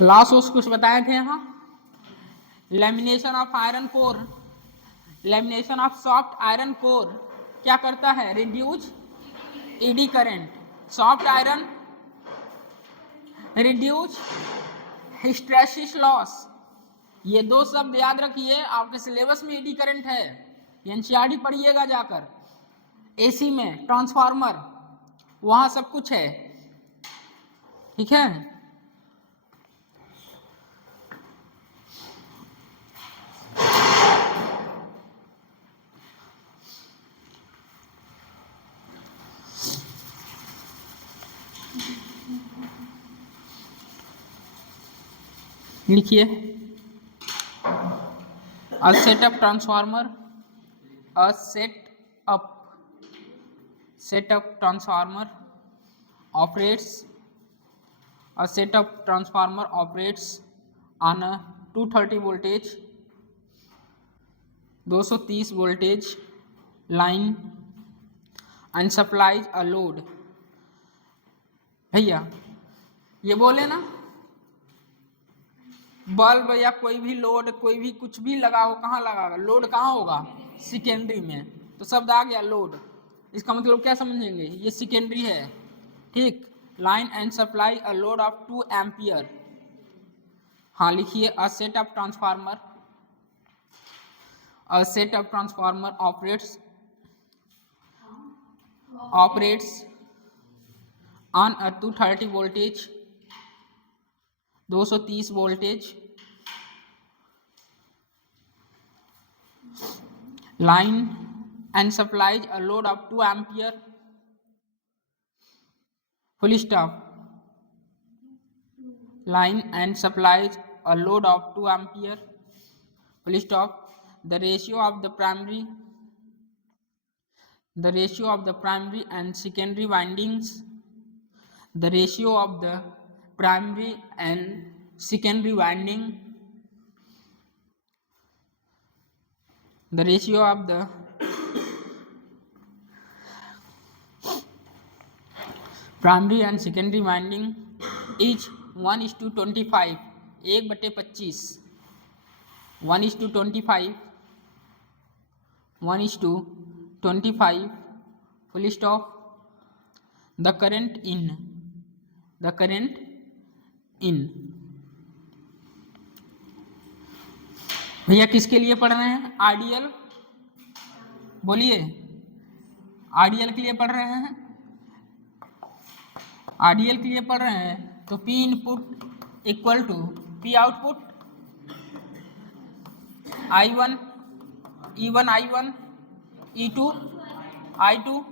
Last उसको कुछ बताए थे यहाँ, lamination of iron core, lamination of soft iron core क्या करता है, reduce eddy current, soft iron reduce hysteresis loss. ये दो शब्द याद रखिए, आपके सिलेबस में ईडी करंट है, एनसीईआरटी पढ़िएगा जाकर, एसी में ट्रांसफार्मर वहां सब कुछ है, ठीक है। लिखिए, a setup transformer, a setup transformer operates, a setup transformer operates on a 230 voltage 230 voltage line and supplies a load। भैया ये बोले ना, बल्ब या कोई भी लोड, कोई भी कुछ भी लगा हो, कहाँ लगा, लोड कहाँ होगा, सेकेंडरी में, तो शब्द आ गया लोड। इसका मतलब क्या समझेंगे, ये सेकेंडरी है, ठीक। Line and supply a load of 2 ampere. हाँ लिखिए, a set of transformer, a set of transformer operates on a 230 voltage 230 voltage line and supplies a load of 2 ampere, full stop, line and supplies a load of 2 ampere, full stop। The ratio of the primary and secondary windings, the ratio of the primary and secondary winding, the ratio of the primary and secondary winding is 1:25, 1/25, 1:25, 1:25, full stop। The current in भैया किसके लिए पढ़ रहे हैं, ideal, बोलिए, ideal के लिए पढ़ रहे हैं, आइडियल के लिए पढ़ रहे हैं, तो P input equal to P output I1 E1 I1 E2 I2।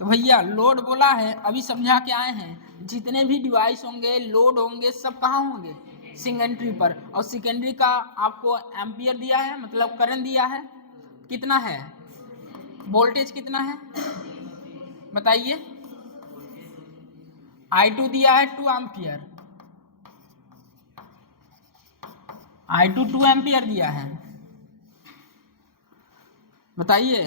तो भैया लोड बोला है, अभी समझा के आए हैं, जितने भी डिवाइस होंगे, लोड होंगे, सब कहाँ होंगे, सेकेंडरी पर। और सेकेंडरी का आपको एम्पियर दिया है, मतलब करंट दिया है, कितना है, वोल्टेज कितना है बताइए, I2 दिया है 2 एम्पियर, I2 2 एम्पियर दिया है, बताइए।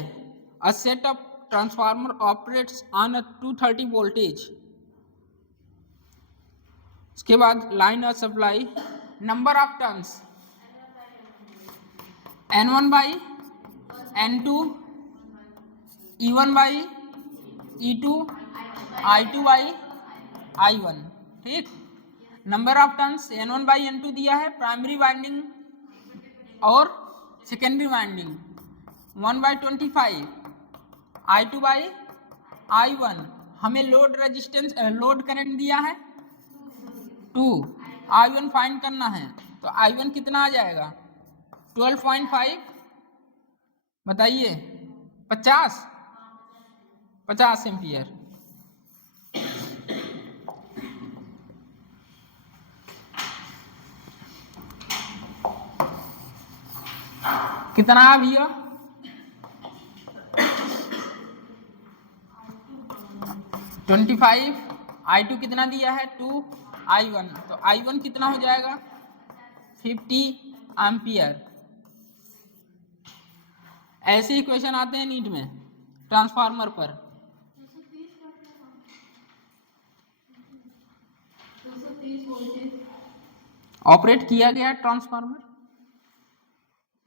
A setup transformer operates on a 230 voltage. उसके बाद line of supply, number of turns N1 by N2, E1 by E2, I2 by I1, ठीक। Number of turns N1 by N2 दिया है, primary winding और secondary winding 1/25, I2 by I1। हमें load resistance, load current दिया है 2, I1 find करना है, तो I1 कितना आ जाएगा 12.5, बताइए 50 एम्पियर। कितना है भैया, $25, I2 कितना दिया है 2, I1, तो I1 कितना हो जाएगा 50 एम्पियर। ऐसे ही क्वेश्चन आते हैं नीट में ट्रांसफार्मर पर। ऑपरेट किया गया ट्रांसफार्मर,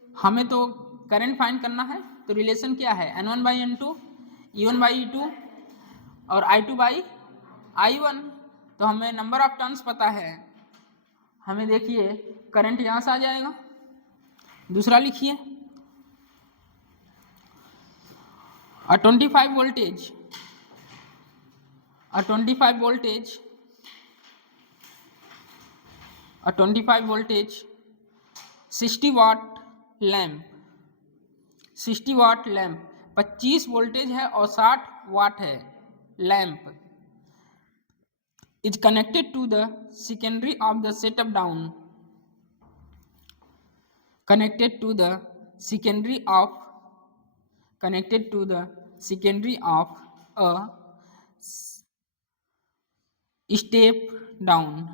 हमें तो करंट फाइंड करना है, तो रिलेशन क्या है N1 by N2, E1 by E2 और I2 बाई I1। तो हमें नंबर ऑफ टर्न्स पता है, हमें देखिए करंट यहाँ से आ जाएगा। दूसरा लिखिए, a 25 voltage, a 25 voltage, a 25 voltage 60 watt lamp, 60 watt lamp, 25 voltage है और 60 वाट है lamp, is connected to the secondary of the setup down, connected to the secondary of a step down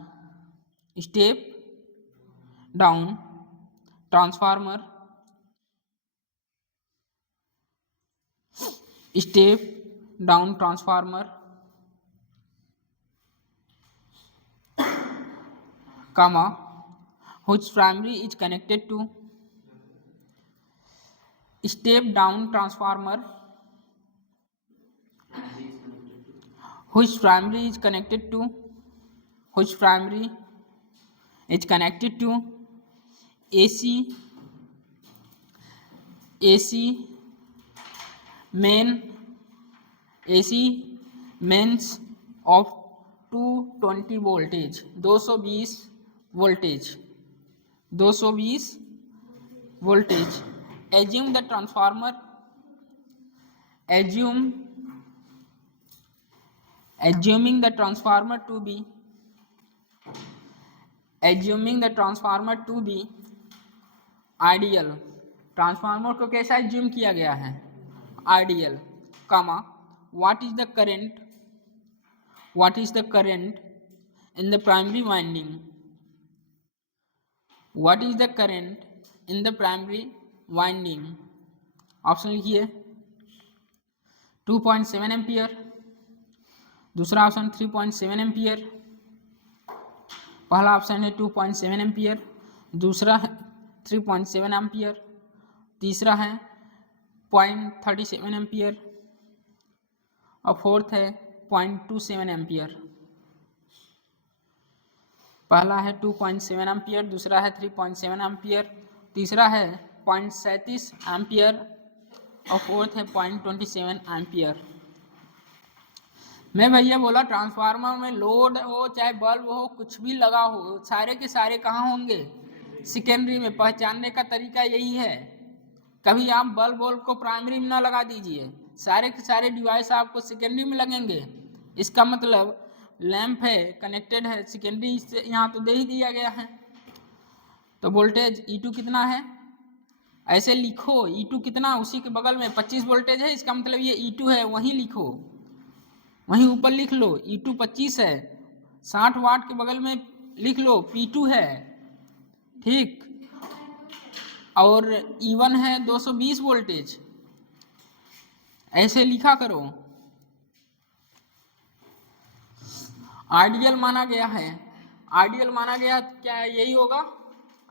transformer, step down transformer, comma, whose primary is connected to step down transformer, whose primary is connected to AC mains of 220 voltage, 220 voltage, assume the transformer, assuming the transformer to be ideal, transformer को कैसा assume किया गया है, ideal, कमा, what is the current in the primary winding, what is the current in the primary winding, option लिखिए 2.7 ampere, दूसरा option 3.7 ampere, पहला option है 2.7 एम्पियर, दूसरा है 3.7 एम्पियर, तीसरा है 0.37 एम्पियर और फोर्थ है 0.27 एम्पियर। पहला है 2.7 एम्पियर, दूसरा है 3.7 एम्पियर, तीसरा है 0.37 एम्पियर और फोर्थ है 0.27 एम्पियर। मैं भैया बोला ट्रांसफार्मर में लोड हो चाहे बल्ब हो कुछ भी लगा हो, सारे के सारे कहाँ होंगे, सेकेंडरी में। पहचानने का तरीका यही है, कभी आप बल्ब को प्राइमरी में ना लगा दीजिए, सारे के सारे डिवाइस आपको सेकेंडरी में लगेंगे। इसका मतलब लैंप है कनेक्टेड है सेकेंडरी से, यहाँ तो दे ही दिया गया है। तो वोल्टेज E2 कितना है, ऐसे लिखो E2 कितना, उसी के बगल में 25 वोल्टेज है, इसका मतलब ये E2 है, वहीं लिखो, वहीं ऊपर लिख लो E2 25 है, 60 वाट के बगल में लिख लो P2 है, ठीक, और E1 है 220 वोल्टेज, ऐसे लिखा करो। आइडियल माना गया है, आइडियल माना गया, क्या यही होगा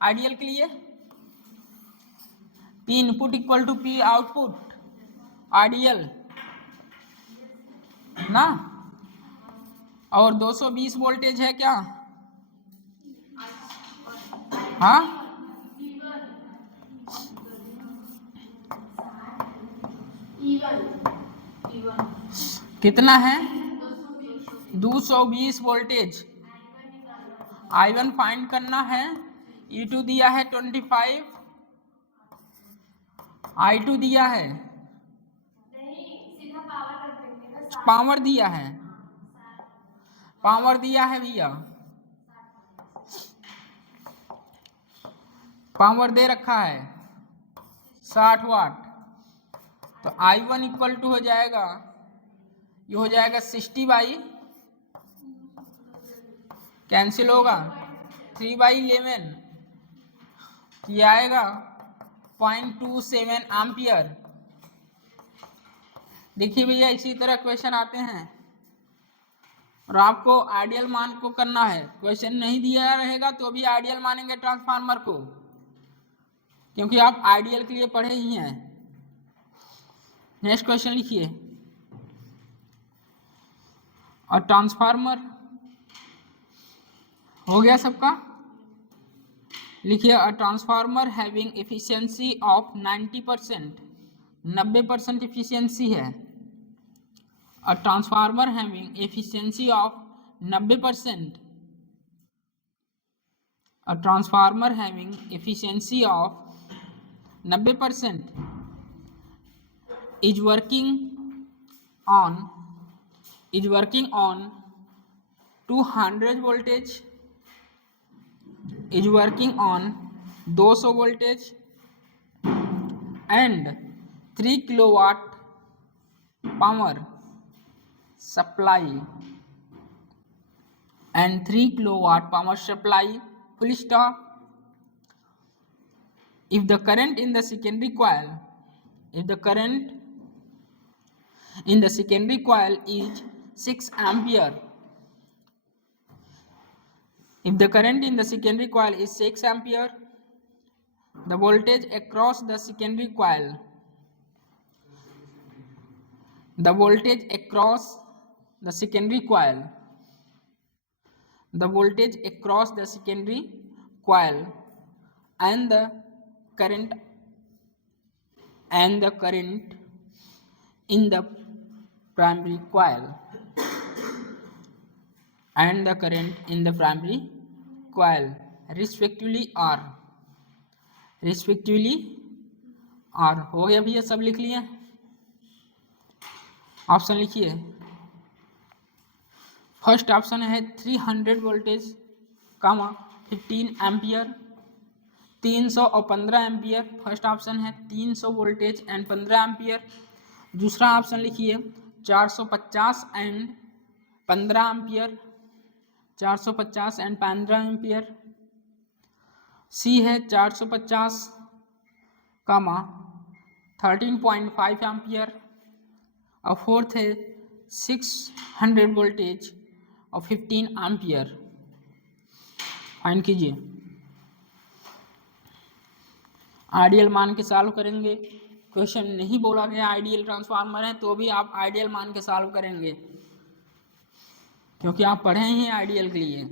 आइडियल के लिए, P input equal to P output, ideal ना। और 220 वोल्टेज है क्या, हाँ कितना है 220 वोल्टेज, I1 फाइंड करना है, E2 दिया है 25, I2 दिया है, पावर दिया है, पावर दिया है भैया, पावर दे रखा है 60 वाट। तो I1 इक्वल टू हो जाएगा, ये हो जाएगा 60 बाई, कैंसिल होगा 3/11, ये आएगा 0.27 एम्पियर। देखिए भैया इसी तरह क्वेश्चन आते हैं, और आपको आइडियल मान को करना है। क्वेश्चन नहीं दिया रहेगा तो भी आइडियल मानेंगे ट्रांसफार्मर को, क्योंकि आप आइडियल के लिए पढ़े ही हैं। नेक्स्ट क्वेश्चन लिखिए। और ट्रांसफार्मर हो गया सबका। लिखिए a transformer having efficiency of 90%, 90% efficiency है। A transformer having efficiency of 90%, a transformer having efficiency of 90% is working on 200 voltage, is working on 200 voltage and 3 kilowatt power supply, and 3 kilowatt power supply, full stop. If the current in the secondary coil, if the current in the secondary coil is 6 ampere, if the current in the secondary coil is 6 ampere, the voltage across the secondary coil, the voltage across the secondary coil, the voltage across the secondary coil and the current in the primary coil, and the current in the primary coil respectively are हो गया भैया, सब लिख लिए। Option लिखिए। First option है 300 voltage, 15 ampere, 315 ampere. First option है 300 voltage and 15 ampere. दूसरा ऑप्शन लिखिए 450 एंड 15 एम्पियर, 450 एंड 15 एम्पियर। सी है 450, 13.5 एम्पियर। और फोर्थ है 600 वोल्टेज और 15 एम्पियर। फाइंड कीजिए। आइडियल मान के सॉल्व करेंगे। क्वेश्चन नहीं बोला गया आइडियल ट्रांसफार्मर है तो भी आप आइडियल मान के सॉल्व करेंगे, क्योंकि आप पढ़े ही आइडियल के लिए।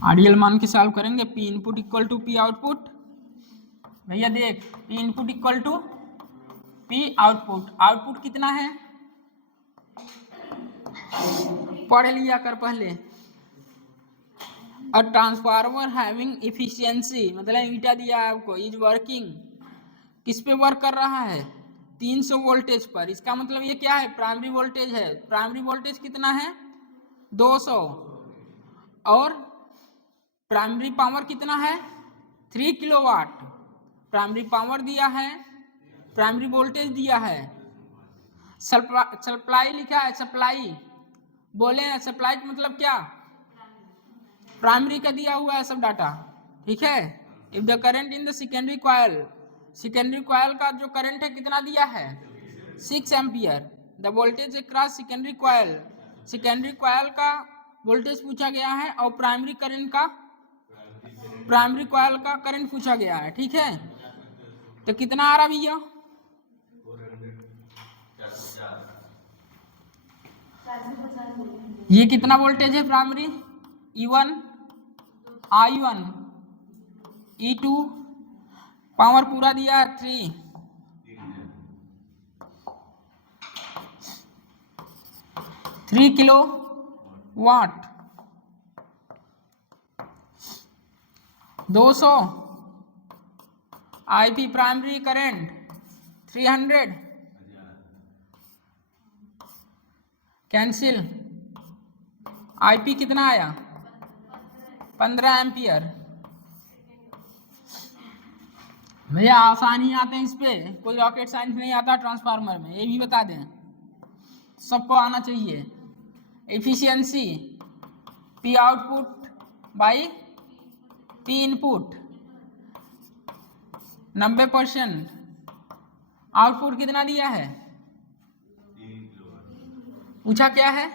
आइडियल मान के सॉल्व करेंगे। P input equal to P output. भैया देख, P input equal to P output. Output कितना है पढ़ लिया कर पहले। अ ट्रांसफार्मर हैविंग एफिशिएंसी, मतलब ईटा दिया है आपको, इज वर्किंग, किस पे वर्क कर रहा है 300 वोल्टेज पर। इसका मतलब ये क्या है, प्राइमरी वोल्टेज है। प्राइमरी वोल्टेज कितना है 200, और प्राइमरी पावर कितना है 3 किलोवाट। प्राइमरी पावर दिया है, प्राइमरी वोल्टेज दिया है, सप्लाई लिखा है, सप्लाई बोले हैं। सप्लाई का मतलब क्या, प्राइमरी का दिया हुआ है सब डाटा, ठीक है। If the current in the secondary coil, secondary coil का जो करंट है कितना दिया है 6 ampere. The voltage across secondary coil, secondary coil का वोल्टेज पूछा गया है और प्राइमरी करंट का, प्राइमरी कॉइल का करंट पूछा गया है, ठीक है। तो कितना आ रहा भैया, ये कितना वोल्टेज है primary, E1 I1 E2, power पूरा दिया है 3 kilowatt. 200 IP primary current 300 cancel. IP कितना आया 15 एम्पियर। भैया आसानी आते हैं इस पे, कोई रॉकेट साइंस नहीं आता ट्रांसफार्मर में, ये भी बता दें, सबको आना चाहिए। Efficiency P output by P input 90%। Output कितना दिया है, पूछा क्या है?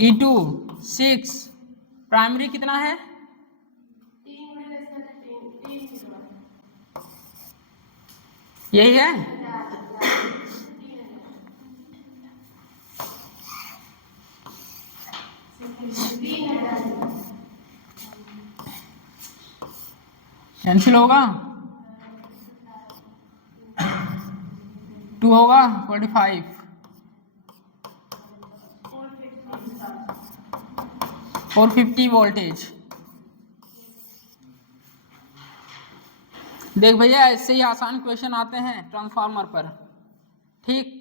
E2 6, प्राइमरी कितना है? यही है। कैंसिल होगा, 2 होगा 45, 450 वोल्टेज। देख भैया ऐसे ही आसान क्वेश्चन आते हैं ट्रांसफार्मर पर, ठीक।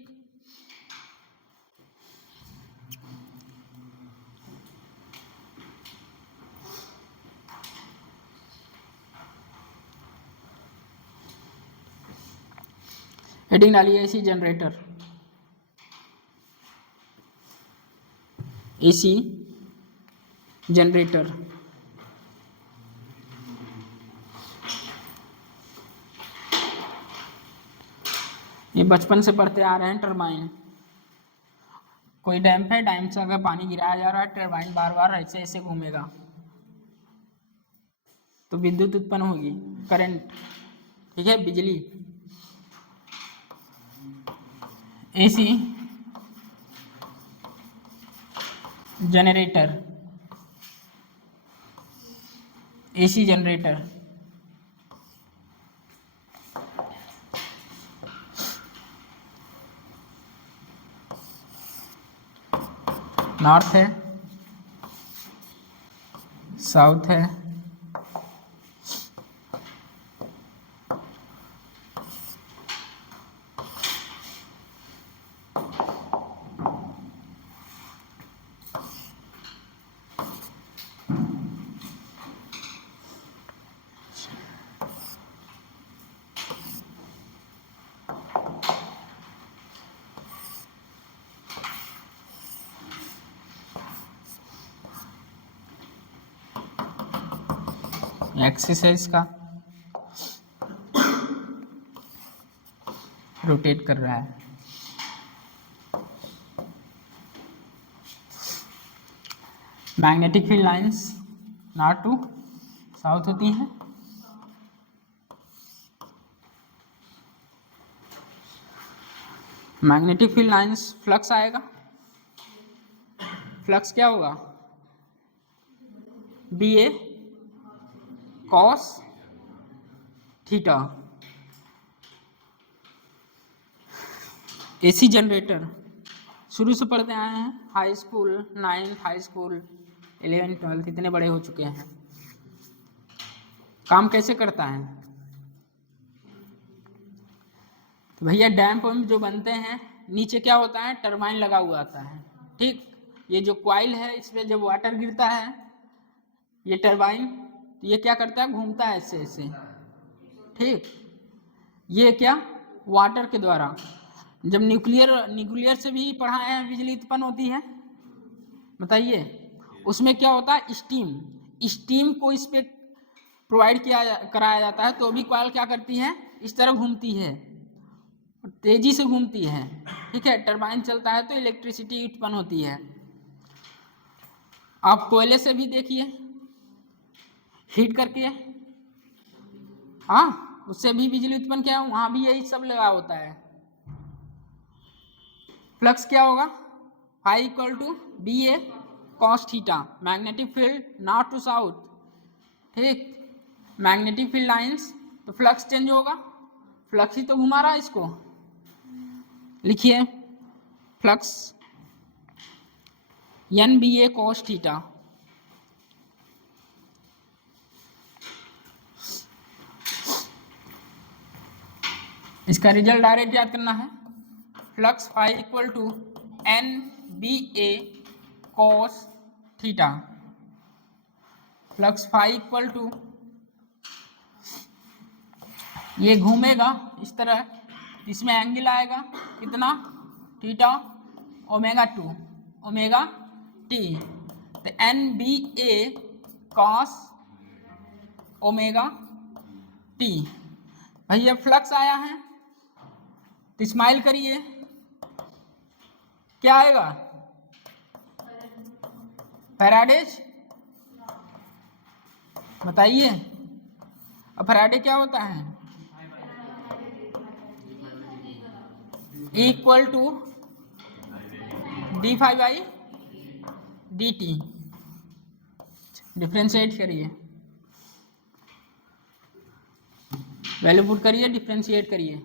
हेडिंग डालिए एसी जनरेटर, एसी जनरेटर। ये बचपन से पढ़ते आ रहे हैं। टरबाइन, कोई डैम्प है, डैम्प से अगर पानी गिराया जा रहा है, टरबाइन बार बार ऐसे ऐसे घूमेगा तो विद्युत उत्पन्न होगी, करंट, ठीक है, बिजली। AC generator, AC generator. North है, साउथ है, एक्सिस है इसका, रोटेट कर रहा है। Magnetic field lines north to south होती हैं। मैग्नेटिक फील्ड लाइंस, फ्लक्स आएगा, फ्लक्स क्या होगा, B A cos theta. AC generator शुरू से पढ़ते आए हैं, high school 9th, high school 11th 12th, इतने बड़े हो चुके हैं। काम कैसे करता है, तो भैया डैम पंप जो बनते हैं, नीचे क्या होता है, टरबाइन लगा हुआ आता है, ठीक। ये जो कॉइल है, इस पर जब वाटर गिरता है, ये टरबाइन, तो ये क्या करता है, घूमता है ऐसे ऐसे, ठीक। ये क्या, वाटर के द्वारा, जब न्यूक्लियर से भी पढ़ाए हैं, बिजली उत्पन्न होती है, बताइए। उसमें क्या होता है, स्टीम को इस पे प्रोवाइड कराया जाता है, तो भी कॉइल क्या करती है, इस तरह घूमती है, तेजी से घूमती है, ठीक है। टरबाइन चलता है तो इलेक्ट्रिसिटी उत्पन्न होती है। आप कोयले से भी देखिए, हीट करके, हाँ, उससे भी बिजली उत्पन्न क्या है, वहां भी यही सब लगा होता है। फ्लक्स क्या होगा, phi equal to B A cos theta. Magnetic field north to south, ठीक। मैग्नेटिक फील्ड लाइंस, तो फ्लक्स चेंज होगा, फ्लक्स ही तो घुमा रहा है इसको। लिखिए flux N B A cos theta. इसका रिजल्ट डायरेक्ट याद करना है, flux phi equal to N B A cos theta. Flux phi equal to, ये घूमेगा इस तरह, इसमें एंगल आएगा कितना, थीटा ओमेगा 2 ओमेगा टी, तो N B A cos omega T. भैया फ्लक्स आया है तो स्माइल करिए, क्या आएगा, फैराडेज, बताइए। अब फैराडे क्या होता है, equal to D five by D T. Differentiate करिए, वैल्यू पुट करिए, डिफ्रेंशिएट करिए।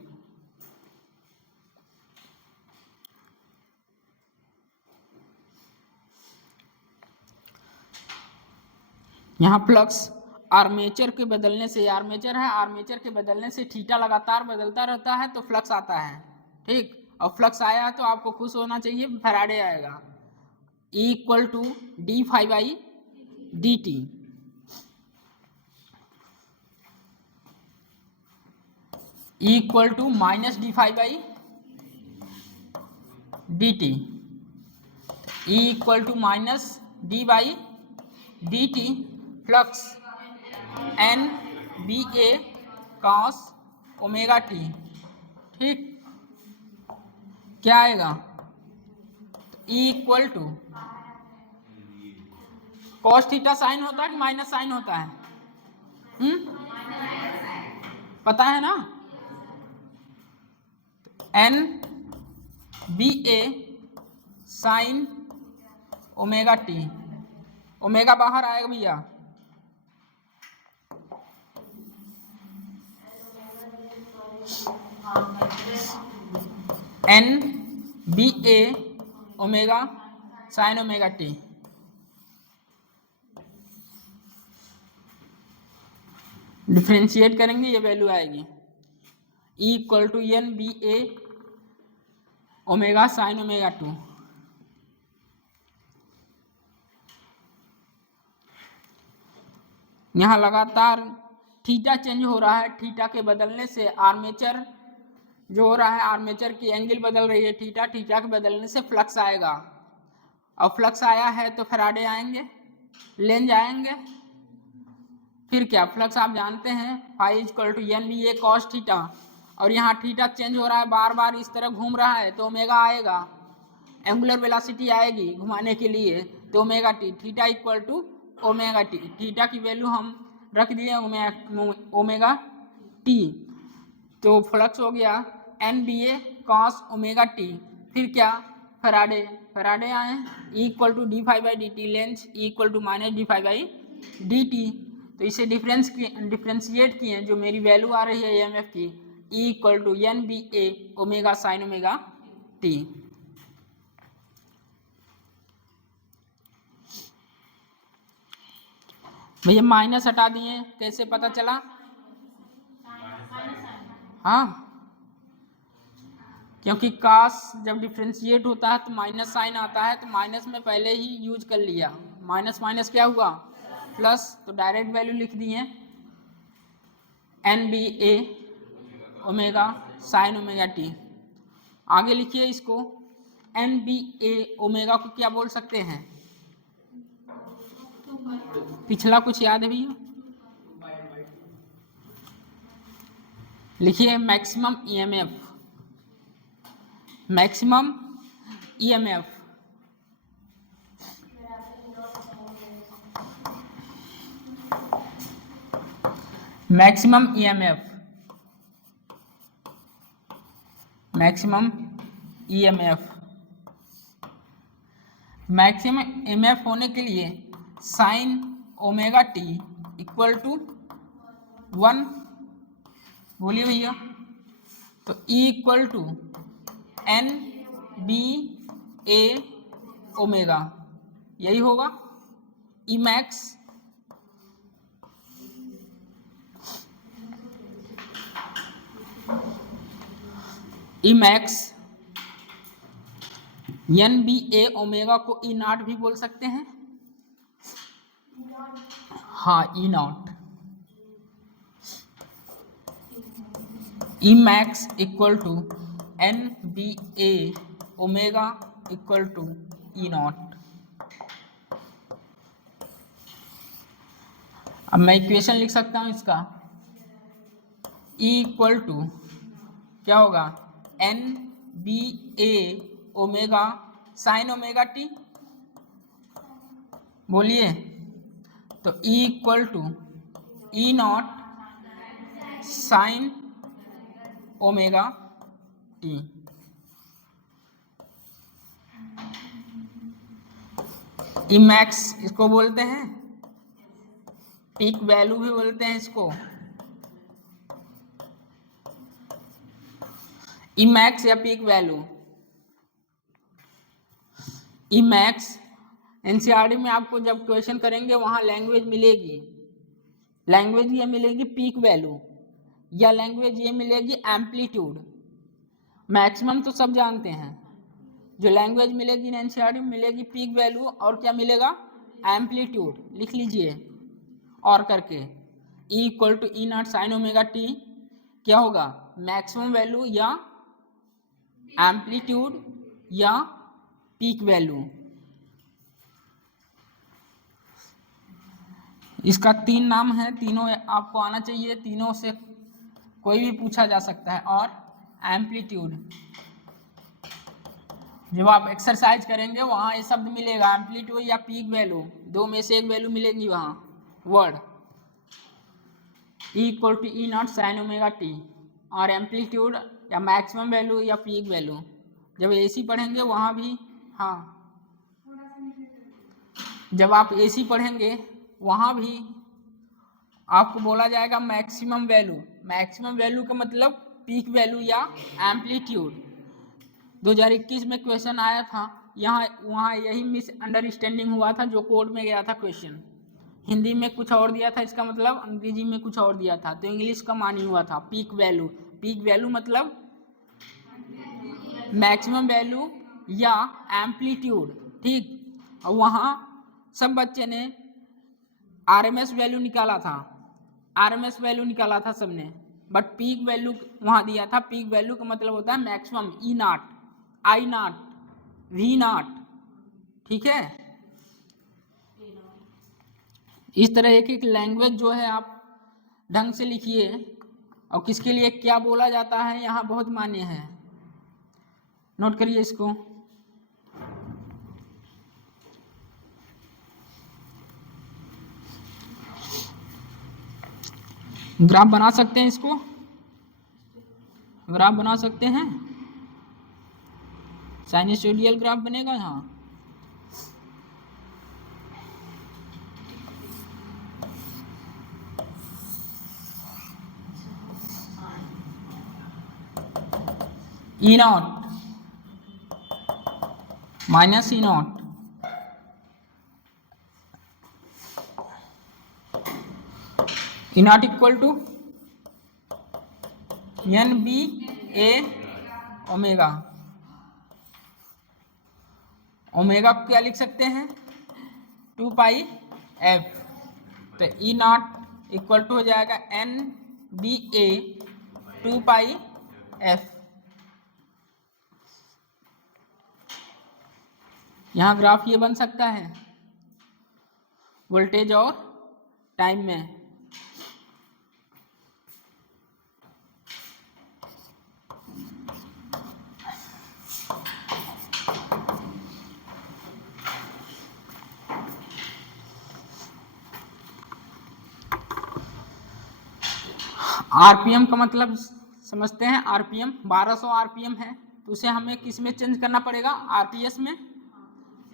यहाँ फ्लक्स आर्मेचर के बदलने से, आर्मेचर है, आर्मेचर के बदलने से थीटा लगातार बदलता रहता है तो फ्लक्स आता है, ठीक। और फ्लक्स आया तो आपको खुश होना चाहिए, फैराडे आएगा, equal to D five by D T. Equal to minus D five by D T, equal to minus D by D T flux N B A cos omega T, ठीक। क्या आएगा, equal to cos theta sine होता है कि minus sign होता है, पता है ना, N B A sine omega T, omega बाहर आएगा भैया, N B A omega sine omega T. Differentiate करेंगे ये वैल्यू आएगी equal to N B A omega sine omega 2। यहाँ लगातार थीटा चेंज हो रहा है, थीटा के बदलने से आर्मेचर जो हो रहा है, आर्मेचर की एंगल बदल रही है, थीटा, थीटा के बदलने से फ्लक्स आएगा, और फ्लक्स आया है तो फैराडे आएंगे, लेंज आएंगे, फिर क्या, फ्लक्स आप जानते हैं phi equal to N B A cos theta, और यहाँ थीटा चेंज हो रहा है, बार बार इस तरह घूम रहा है तो ओमेगा आएगा, एंगुलर वेलोसिटी आएगी घुमाने के लिए, तो omega T, theta equal to omega T, theta की वैल्यू हम रख दिए ओमेगा टी, तो फ्लक्स हो गया N B A cos omega T, फिर क्या, फैराडे, फैराडे आए equal to D five by D T, Lenz equal to minus D five by D T, तो इसे डिफ्रेंशिएट किए, जो मेरी वैल्यू आ रही है एम एफ की, equal to N B A omega sine omega T. भैया माइनस हटा दिए, कैसे पता चला, हाँ, क्योंकि कास जब डिफ्रेंशिएट होता है तो माइनस साइन आता है, तो माइनस में पहले ही यूज कर लिया, माइनस माइनस क्या हुआ, प्लस, तो डायरेक्ट वैल्यू लिख दिए N B A omega sine omega T. आगे लिखिए इसको, एन बी ए ओमेगा को क्या बोल सकते हैं, पिछला कुछ याद है भैया, लिखिए maximum EMF, maximum EMF, maximum EMF, maximum EMF, maximum EMF होने के लिए sine omega T equal to 1, बोलिए भैया, तो E equal to N B A omega, यही होगा, E max, E max, N B A omega को ई नॉट भी बोल सकते हैं, हाँ E naught, E max equal to N B A omega equal to E naught. अब मैं इक्वेशन लिख सकता हूँ इसका, E इक्वल टू क्या होगा, N B A omega sine omega T, बोलिए। तो E equal to E naught sine omega T. E max इसको बोलते हैं, पीक वैल्यू भी बोलते हैं इसको। ई मैक्स या peak value. E max NCERT में आपको जब क्वेश्चन करेंगे वहां लैंग्वेज मिलेगी, लैंग्वेज ये मिलेगी पीक वैल्यू, या लैंग्वेज ये मिलेगी एम्पलीट्यूड। मैक्सिमम तो सब जानते हैं, जो लैंग्वेज मिलेगी एनसीईआरटी में मिलेगी पीक वैल्यू और क्या मिलेगा, एम्पलीट्यूड। लिख लीजिए और करके, E equal to E naught sine omega T क्या होगा, मैक्सिमम वैल्यू या एम्पलीट्यूड या पीक वैल्यू। इसका 3 नाम है, तीनों आपको आना चाहिए, तीनों से कोई भी पूछा जा सकता है। और एम्पलीट्यूड, जब आप एक्सरसाइज करेंगे वहाँ ये शब्द मिलेगा, एम्पलीट्यूड या पीक वैल्यू, दो में से एक वैल्यू मिलेगी वहाँ word. E equal to E naught sine omega T, और एम्पलीट्यूड या मैक्सिमम वैल्यू या पीक वैल्यू जब एसी पढ़ेंगे वहाँ भी, हाँ जब आप एसी पढ़ेंगे वहाँ भी आपको बोला जाएगा मैक्सिमम वैल्यू। मैक्सिमम वैल्यू का मतलब पीक वैल्यू या एम्पलीट्यूड। 2021 में क्वेश्चन आया था, यहाँ वहाँ यही मिस अंडरस्टैंडिंग हुआ था, जो कोड में गया था क्वेश्चन, हिंदी में कुछ और दिया था, इसका मतलब अंग्रेजी में कुछ और दिया था, तो इंग्लिश का मानी हुआ था पीक वैल्यू। पीक वैल्यू मतलब मैक्सिमम वैल्यू या एम्पलीट्यूड, ठीक। और वहाँ सब बच्चे ने आरएमएस वैल्यू निकाला था, आरएमएस वैल्यू निकाला था सबने, बट पीक वैल्यू वहाँ दिया था। पीक वैल्यू का मतलब होता है maximum, E naught, I naught, V naught, ठीक है। इस तरह एक एक लैंग्वेज जो है आप ढंग से लिखिए, और किसके लिए क्या बोला जाता है यहाँ बहुत मान्य है, नोट करिए इसको। ग्राफ बना सकते हैं, इसको ग्राफ बना सकते हैं, साइनसोइडल ग्राफ बनेगा यहाँ। E naught minus E naught, E naught equal to N B A omega. Omega को क्या लिख सकते हैं, 2 पाई एफ। तो ई नॉट इक्वल टू हो जाएगा एन बी ए 2 पाई एफ। यहाँ ग्राफ ये बन सकता है वोल्टेज और टाइम में। आरपीएम का मतलब समझते हैं, आरपीएम 1200 आरपीएम है, तो उसे हमें किस में चेंज करना पड़ेगा, आरपीएस में,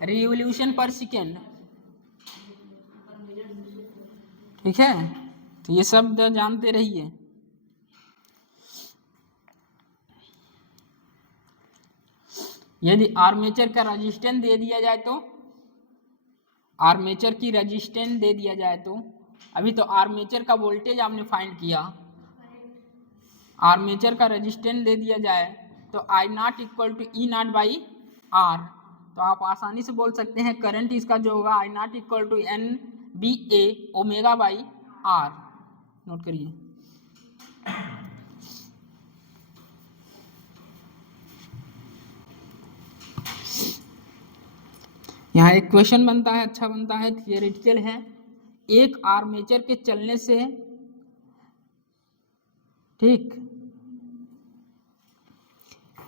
रिवोल्यूशन पर सेकेंड, ठीक है। तो ये सब जानते रहिए। यदि आर्मेचर का रेजिस्टेंस दे दिया जाए तो, आर्मेचर की रेजिस्टेंस दे दिया जाए तो, अभी तो आर्मेचर का वोल्टेज आपने फाइंड किया, आर्मेचर का रेजिस्टेंस दे दिया जाए तो I naught equal to E naught by R, तो आप आसानी से बोल सकते हैं करंट इसका जो होगा I naught equal to N B A omega by R. Note करिए। यहाँ एक क्वेश्चन बनता है, अच्छा बनता है, थियोरेटिकल है। एक आर्मेचर के चलने से, ठीक,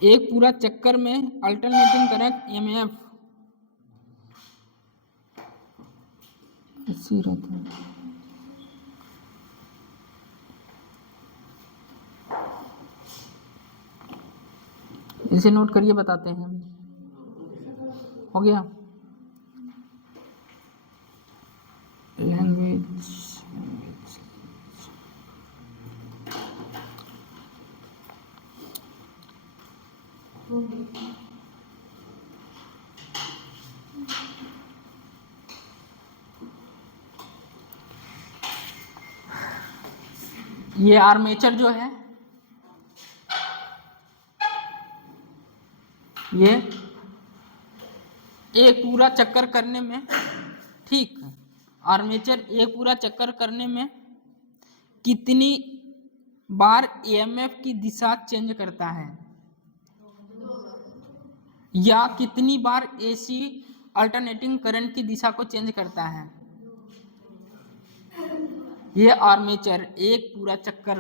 एक पूरा चक्कर में अल्टरनेटिंग करंट EMF ऐसी रहता है। इसे नोट करिए, बताते हैं। हो गया लैंग्वेज। ये आर्मेचर जो है, ये एक पूरा चक्कर करने में, ठीक, आर्मेचर एक पूरा चक्कर करने में कितनी बार EMF की दिशा चेंज करता है, या कितनी बार AC अल्टरनेटिंग करंट की दिशा को चेंज करता है। ये आर्मेचर एक पूरा चक्कर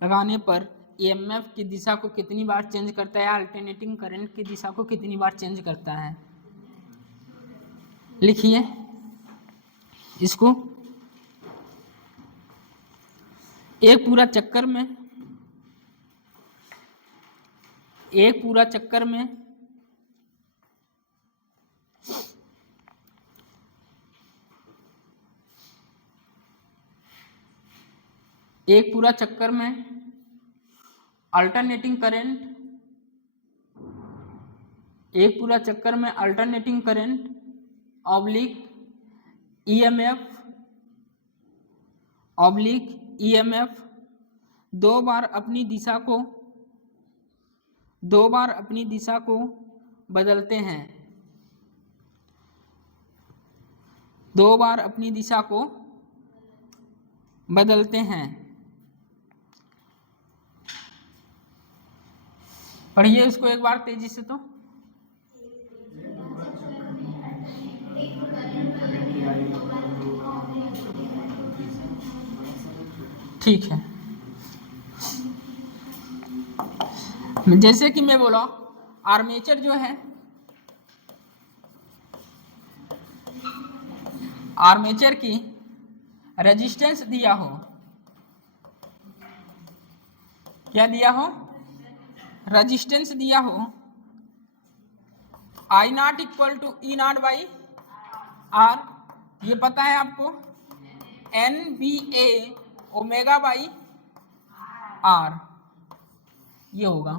लगाने पर EMF की दिशा को कितनी बार चेंज करता है, अल्टरनेटिंग करंट की दिशा को कितनी बार चेंज करता है। लिखिए इसको। एक पूरा चक्कर में, एक पूरा चक्कर में एक पूरा चक्कर में अल्टरनेटिंग करंट, एक पूरा चक्कर में अल्टरनेटिंग करंट EMF दो बार अपनी दिशा को बदलते हैं, दो बार अपनी दिशा को बदलते हैं। पढ़िए इसको एक बार तेजी से। तो ठीक है, जैसे कि मैं बोला, आर्मेचर जो है, आर्मेचर की रेजिस्टेंस दिया हो, क्या दिया हो, रेजिस्टेंस दिया हो, I0 equal to E0 by R, ये पता है आपको, NBA ओमेगा बाई R, ये होगा।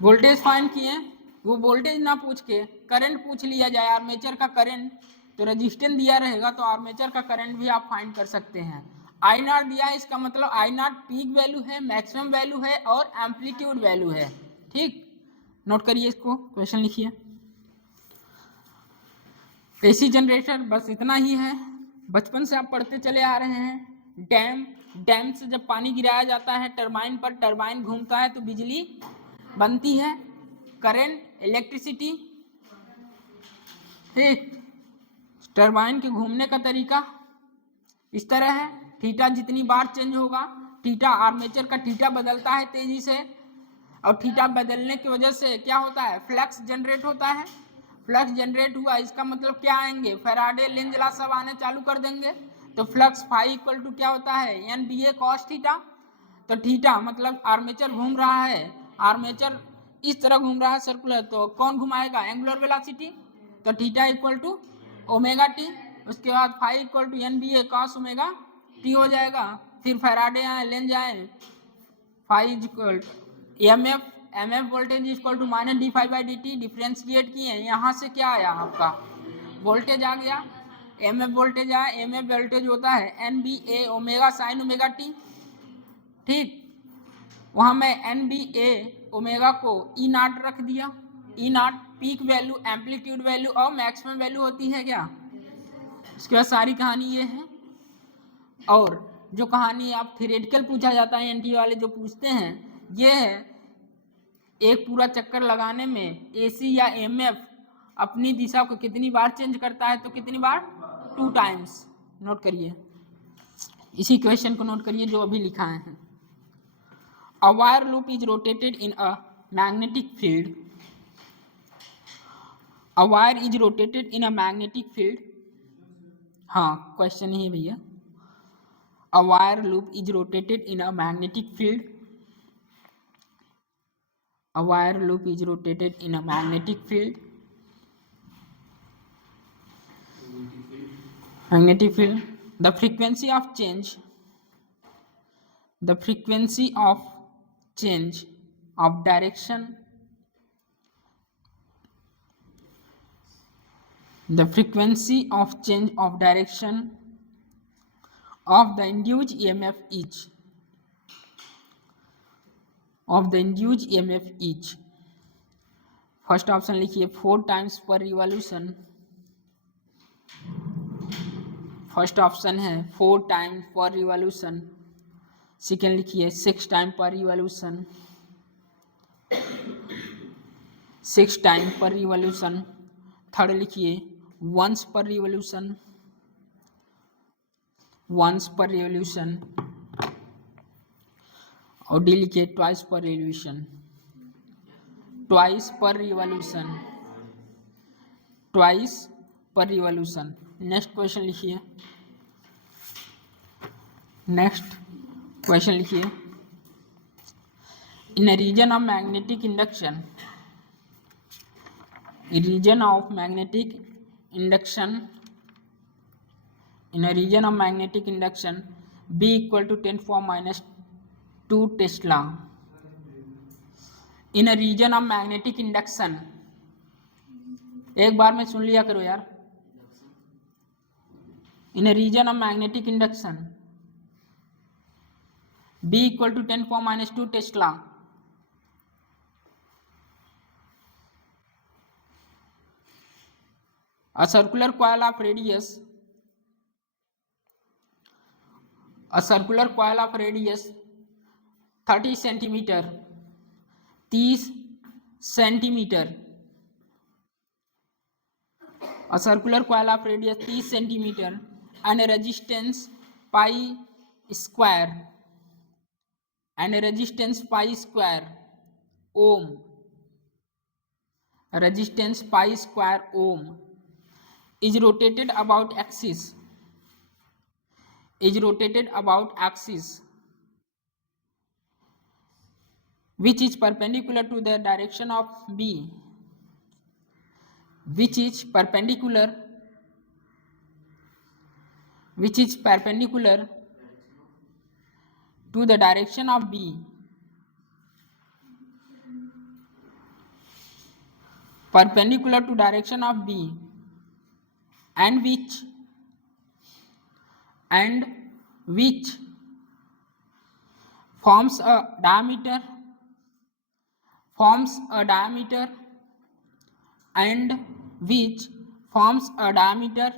वोल्टेज फाइंड किए, वो वोल्टेज ना पूछ के करंट पूछ लिया जाए, आर्मेचर का करंट, तो रेजिस्टेंस दिया रहेगा तो आर्मेचर का करंट भी आप फाइंड कर सकते हैं। I0 दिया है, इसका मतलब I0 पीक वैल्यू है, मैक्सिमम वैल्यू है और एम्पलीट्यूड वैल्यू है। ठीक, नोट करिए इसको, क्वेश्चन लिखिए। AC जनरेटर बस इतना ही है, बचपन से आप पढ़ते चले आ रहे हैं। डैम से जब पानी गिराया जाता है टरबाइन पर, टरबाइन घूमता है तो बिजली बनती है, करंट, इलेक्ट्रिसिटी। ठीक, टरबाइन के घूमने का तरीका इस तरह है। थीटा जितनी बार चेंज होगा, थीटा, आर्मेचर का थीटा बदलता है तेजी से, और थीटा बदलने की वजह से क्या होता है, फ्लक्स जनरेट होता है। फ्लक्स जनरेट हुआ, इसका मतलब क्या आएंगे, फैराडे, लेंज लॉ सब आने चालू कर देंगे। तो फ्लक्स फाई इक्वल टू क्या होता है, NBA कॉस थीटा। तो थीटा मतलब आर्मेचर घूम रहा है, आर्मेचर इस तरह घूम रहा है सर्कुलर, तो कौन घुमाएगा, एंगुलर वेलोसिटी। तो theta equal to omega T, उसके बाद phi equal to NBA cos omega T हो जाएगा। फिर फैराडे आए, लेंज आए, phi equal MF voltage equal to minus d∅/dt, differentiate किए, यहाँ से क्या आया, आपका वोल्टेज आ गया, MF वोल्टेज आया। MF वोल्टेज होता है NBA omega sine omega T. ठीक, वहाँ मैं NBA ओमेगा को E0 रख दिया। E0 peak value, amplitude value और मैक्सिमम वैल्यू होती है क्या। इसके बाद सारी कहानी ये है। और जो कहानी आप थ्योरेटिकल पूछा जाता है, NT वाले जो पूछते हैं, ये है एक पूरा चक्कर लगाने में AC या MF अपनी दिशा को कितनी बार चेंज करता है, तो कितनी बार, 2 टाइम्स। नोट करिए, इसी क्वेश्चन को नोट करिए जो अभी लिखा है। A wire loop is rotated in a magnetic field. A wire is rotated in a magnetic field. हाँ, क्वेश्चन ही है भैया। A wire loop is rotated in a magnetic field. A wire loop is rotated in a magnetic field. Magnetic field. The frequency of change. The frequency of change of direction. The frequency of change of direction of the induced EMF is. Of the induced EMF is. First option लिखिए 4 times पर revolution. First option है 4 times पर revolution. Second लिखिए 6 time per revolution. 6 time per revolution. Third लिखिए once per revolution. Once per revolution. और D लिखिए twice per revolution. Twice per revolution. Twice per revolution. Next question लिखिए। Next question लिखिए। In region of magnetic induction, region of magnetic induction, in a region of magnetic induction B equal to 10⁻⁻2 Tesla. In a region of magnetic induction, एक बार में सुन लिया करो यार। In a region of magnetic induction B equal to 10⁻⁻2 Tesla. A circular coil of radius, a circular coil of radius 30 centimeter, 30 centimeter, a circular coil of radius 30 centimeter and a resistance pi square, and a resistance pi square ohm, resistance pi square ohm is rotated about axis, is rotated about axis which is perpendicular to the direction of B, which is perpendicular, which is perpendicular to the direction of B, perpendicular to direction of B, and which forms a diameter, and which forms a diameter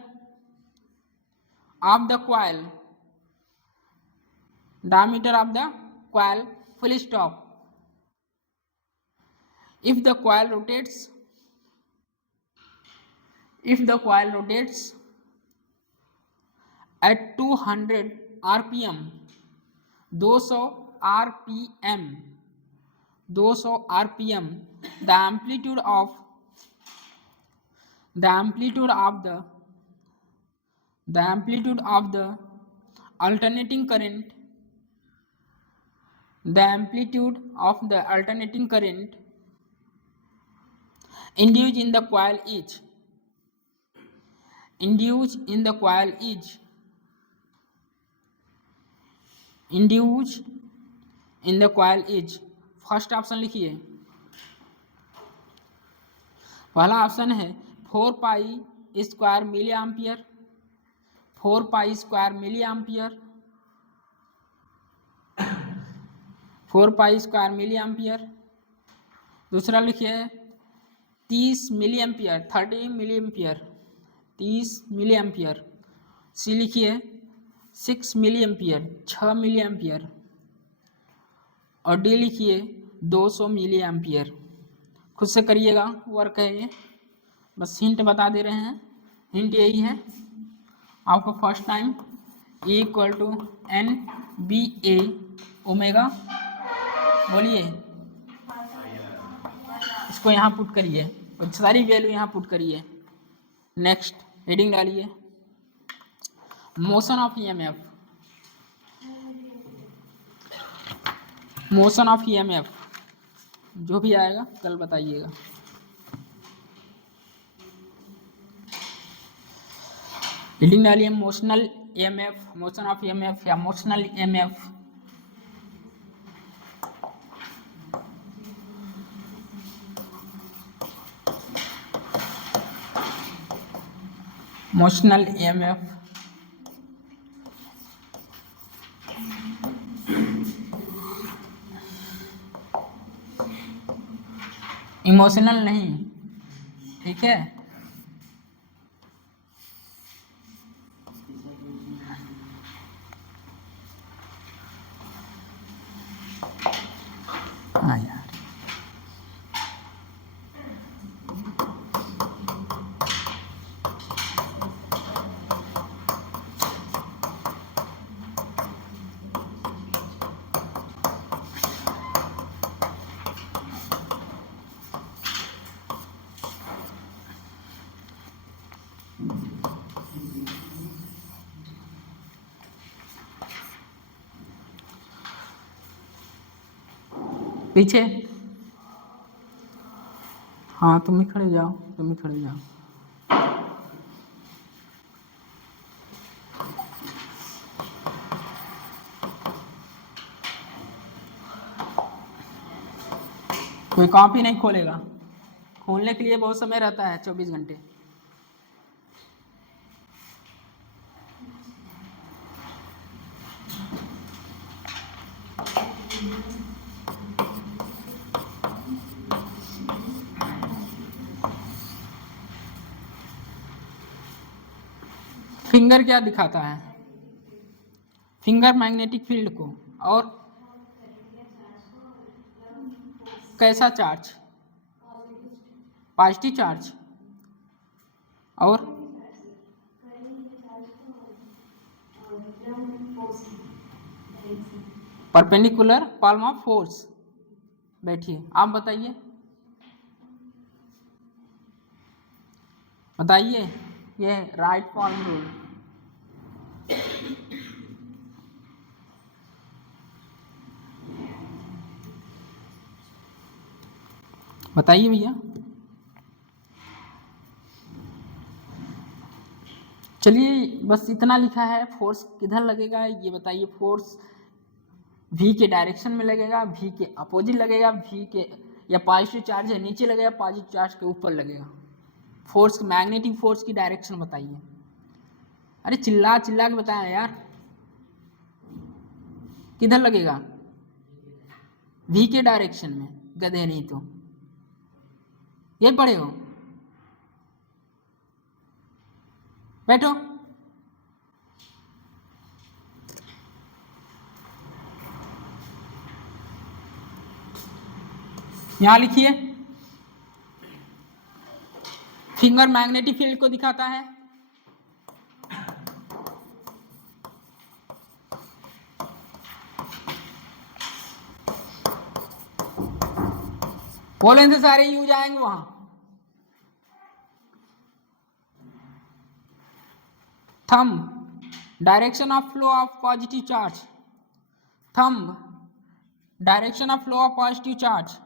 of the coil, diameter of the coil, full stop. If the coil rotates, if the coil rotates at 200 rpm, 200 rpm, 200 rpm, the amplitude of the alternating current, the amplitude of the alternating current induced in the coil is, induced in the coil is, induced in the coil is। First option लिखिए। पहला option है 4 pi square milliampere, 4 pi square milliampere, 4 pi square milliampere. दूसरा लिखिए 30 milliampere, 30 milliampere, 30 milliampere. C लिखिए 6 milliampere, 6 milliampere. और D लिखिए 200 milli ampere. खुद से करिएगा, वर्क है ये, बस हिंट बता दे रहे हैं, हिंट यही है आपको first time E equal to N B A omega, बोलिए इसको यहाँ पुट करिए, कुछ सारी वैल्यू यहाँ पुट करिए। नेक्स्ट हेडिंग डालिए motion of EMF, motion of EMF जो भी आएगा कल बताइएगा। हेडिंग डालिए motional EMF, motion of EMF या motional EMF. Motional EMF emotional नहीं, ठीक है। हाँ यार पीछे, हाँ तुम ही खड़े जाओ, तुम ही खड़े जाओ। कोई कॉपी नहीं खोलेगा, खोलने के लिए बहुत समय रहता है 24 घंटे। फिंगर क्या दिखाता है? फिंगर मैग्नेटिक फील्ड को, और कैसा चार्ज? पॉजिटिव चार्ज, और परपेंडिकुलर पाल्म ऑफ फोर्स। बैठिए आप बताइए, बताइए ये राइट पाल्म रूल। बताइए भैया। चलिए बस इतना लिखा है, फोर्स किधर लगेगा ये बताइए। फोर्स V के डायरेक्शन में लगेगा, V के अपोजिट लगेगा, V के या पॉजिटिव चार्ज है नीचे लगेगा, पॉजिटिव चार्ज के ऊपर लगेगा। फोर्स, मैग्नेटिक फोर्स की डायरेक्शन बताइए। अरे चिल्ला चिल्ला के बताया यार, किधर लगेगा? V के डायरेक्शन में, गधे नहीं तो ये पढ़े हो। बैठो। यहां लिखिए, फिंगर मैग्नेटिक फील्ड को दिखाता है। बोले से सारे यूज आएंगे वहां। Thumb, direction of flow of positive charge. Thumb, direction of flow of positive charge.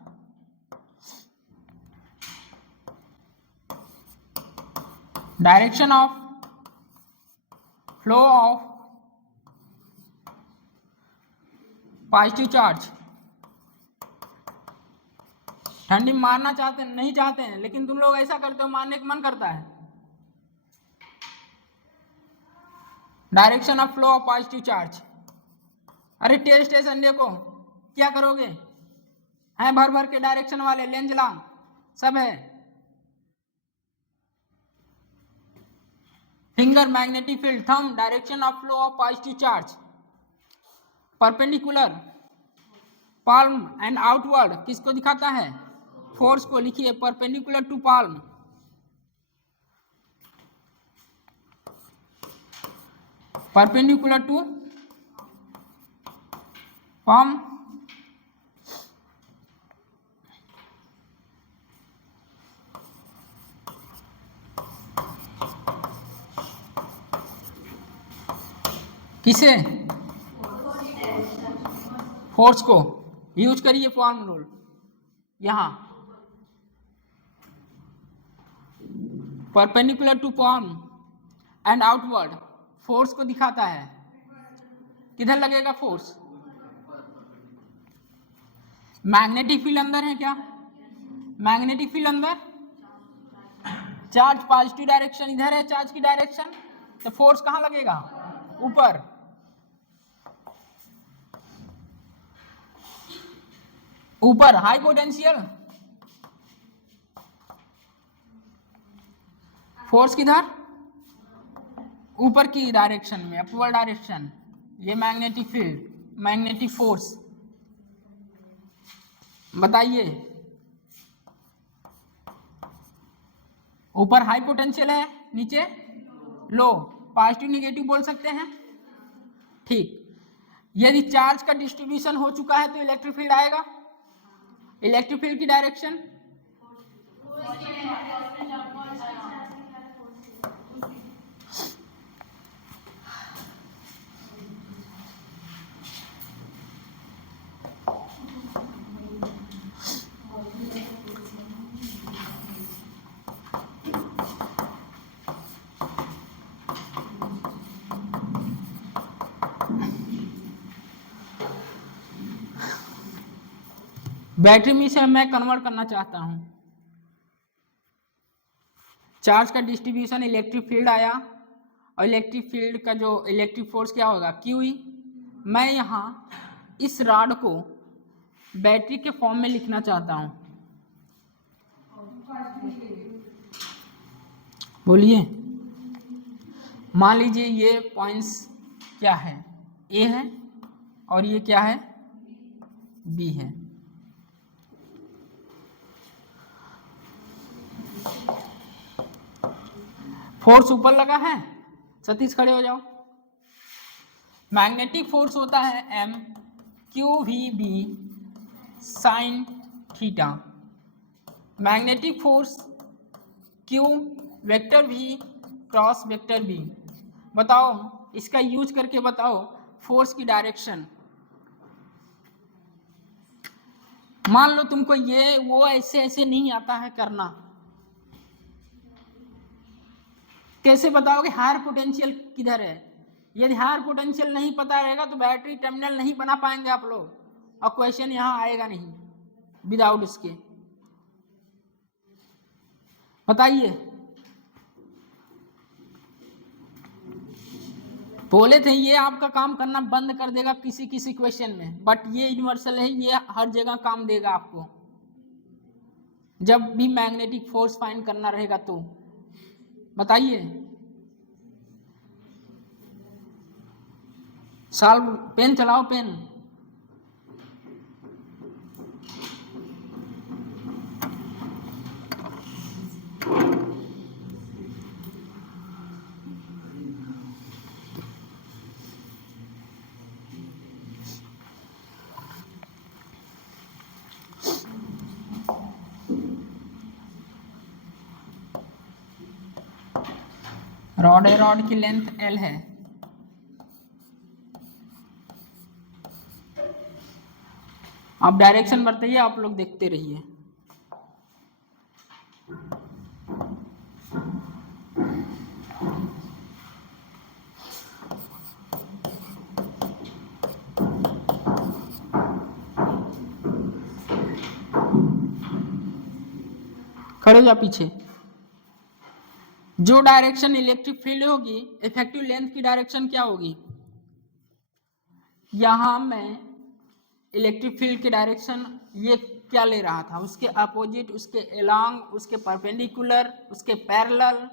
Direction of flow of positive charge. ठंडी मारना चाहते नहीं चाहते हैं, लेकिन तुम लोग ऐसा करते हो, मारने का मन करता है। Direction of flow of positive charge. अरे टेस्ट है संडे को, क्या करोगे? हैं भर भर के डायरेक्शन वाले, लेंज लॉन्ग सब है। Finger magnetic field, thumb direction of flow of positive charge. Perpendicular palm and outward किसको दिखाता है? फोर्स को। लिखिए perpendicular to palm, perpendicular to palm किसे, फोर्स को। यूज करिए फॉर्म रूल यहां, perpendicular to palm and outward force को दिखाता है। किधर लगेगा फोर्स, मैग्नेटिक फील्ड अंदर है क्या, मैग्नेटिक फील्ड अंदर, चार्ज पॉजिटिव डायरेक्शन इधर है, चार्ज की डायरेक्शन, तो फोर्स कहां लगेगा, ऊपर। ऊपर हाई पोटेंशियल, फोर्स किधर, ऊपर की डायरेक्शन में, अपवर्ड डायरेक्शन। ये मैग्नेटिक फील्ड, मैग्नेटिक फोर्स। बताइए, ऊपर हाई पोटेंशियल है, नीचे लो, पॉजिटिव निगेटिव बोल सकते हैं। ठीक, यदि चार्ज का डिस्ट्रीब्यूशन हो चुका है तो इलेक्ट्रिक फील्ड आएगा। इलेक्ट्रिक फील्ड की डायरेक्शन, बैटरी में से मैं कन्वर्ट करना चाहता हूं। चार्ज का डिस्ट्रीब्यूशन, इलेक्ट्रिक फील्ड आया, और इलेक्ट्रिक फील्ड का जो इलेक्ट्रिक फोर्स क्या होगा, क्यू ई। मैं यहाँ इस रॉड को बैटरी के फॉर्म में लिखना चाहता हूँ। बोलिए, मान लीजिए ये पॉइंट्स क्या है, ए है, और ये क्या है, बी है। फोर्स ऊपर लगा है, सतीश खड़े हो जाओ। मैग्नेटिक फोर्स होता है M Q V B sine theta. Magnetic force Q vector V cross vector B. बताओ, इसका यूज करके बताओ फोर्स की डायरेक्शन। मान लो तुमको ये वो ऐसे ऐसे नहीं आता है करना, कैसे बताओगे हायर पोटेंशियल किधर है। यदि हायर पोटेंशियल नहीं पता रहेगा तो बैटरी टर्मिनल नहीं बना पाएंगे आप लोग, और क्वेश्चन यहाँ आएगा नहीं विदाउट उसके। बताइए, बोले थे ये आपका काम करना बंद कर देगा किसी किसी क्वेश्चन में, बट ये यूनिवर्सल है, ये हर जगह काम देगा आपको जब भी मैग्नेटिक फोर्स फाइंड करना रहेगा तो। बताइए, सॉल्व, पेन चलाओ, पेन। रॉड है, रॉड की लेंथ एल है। आप डायरेक्शन बताइए, आप लोग देखते रहिए। खड़े हो जा पीछे। जो डायरेक्शन इलेक्ट्रिक फील्ड होगी, इफेक्टिव लेंथ की डायरेक्शन क्या होगी। यहां मैं इलेक्ट्रिक फील्ड की डायरेक्शन ये क्या ले रहा था, उसके अपोजिट, उसके एलॉन्ग, उसके परपेंडिकुलर, उसके पैरेलल,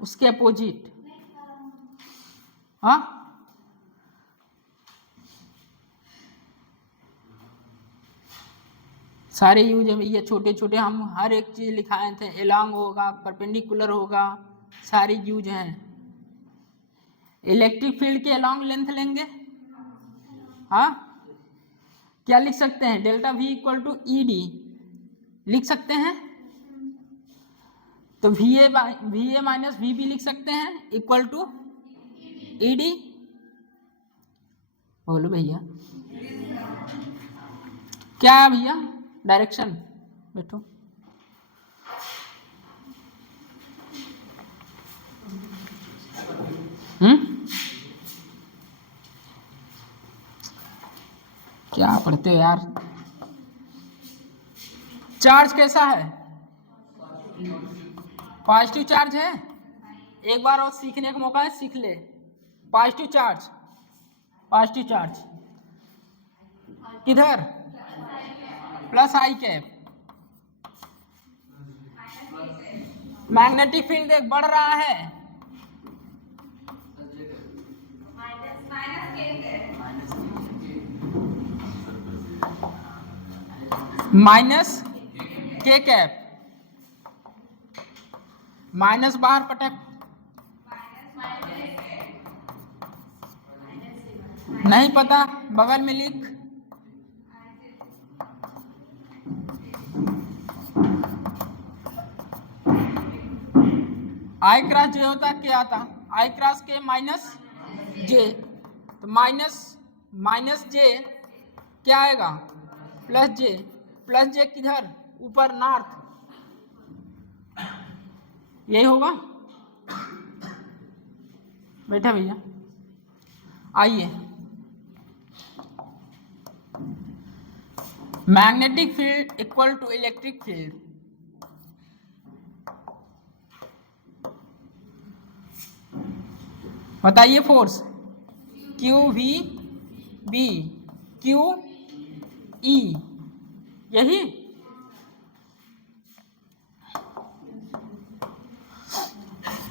उसके अपोजिट। हाँ, सारे यूज है, ये छोटे छोटे हम हर एक चीज लिखाए थे, एलॉन्ग होगा, परपेंडिकुलर होगा, सारे यूज हैं। इलेक्ट्रिक फील्ड के अलॉन्ग लेंथ लेंगे, हाँ क्या लिख सकते हैं, delta V equal to E D लिख सकते हैं। तो V A minus V B लिख सकते हैं इक्वल टू ई डी। बोलो भैया क्या है भैया, डायरेक्शन बैठो। क्या पढ़ते हो यार। चार्ज कैसा है, पॉजिटिव चार्ज है। एक बार और सीखने का मौका है, सीख ले। पॉजिटिव चार्ज, पॉजिटिव चार्ज किधर, प्लस आई कैप। मैग्नेटिक फील्ड देख बढ़ रहा है, माइनस के कैप, माइनस बाहर पटक, नहीं पता बगल में लिख। आई क्रॉस जे होता क्या आता, आई क्रॉस के माइनस जे, तो माइनस जे क्या आएगा, प्लस जे, प्लस जे किधर ऊपर नॉर्थ, यही होगा। बैठा भैया, आइए magnetic field equal to electric field. बताइए force Q V B Q E, यही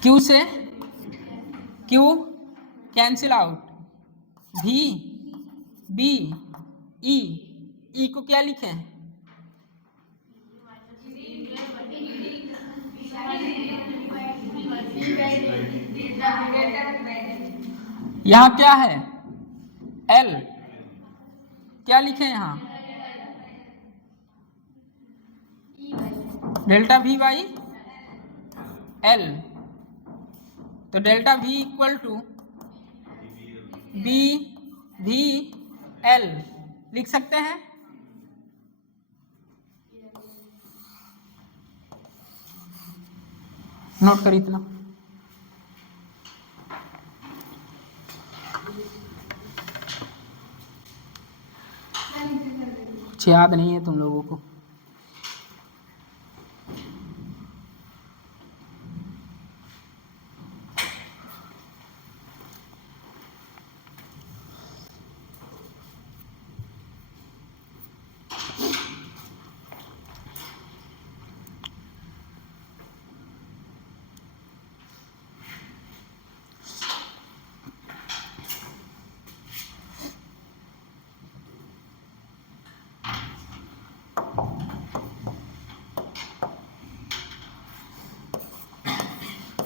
क्यू से Q cancel out, V B E को क्या लिखें, यहाँ क्या है एल, क्या लिखें यहाँ डेल्टा वी बाई एल। तो delta V equal to B V L लिख सकते हैं। नोट कर इतना, कुछ याद नहीं है तुम लोगों को।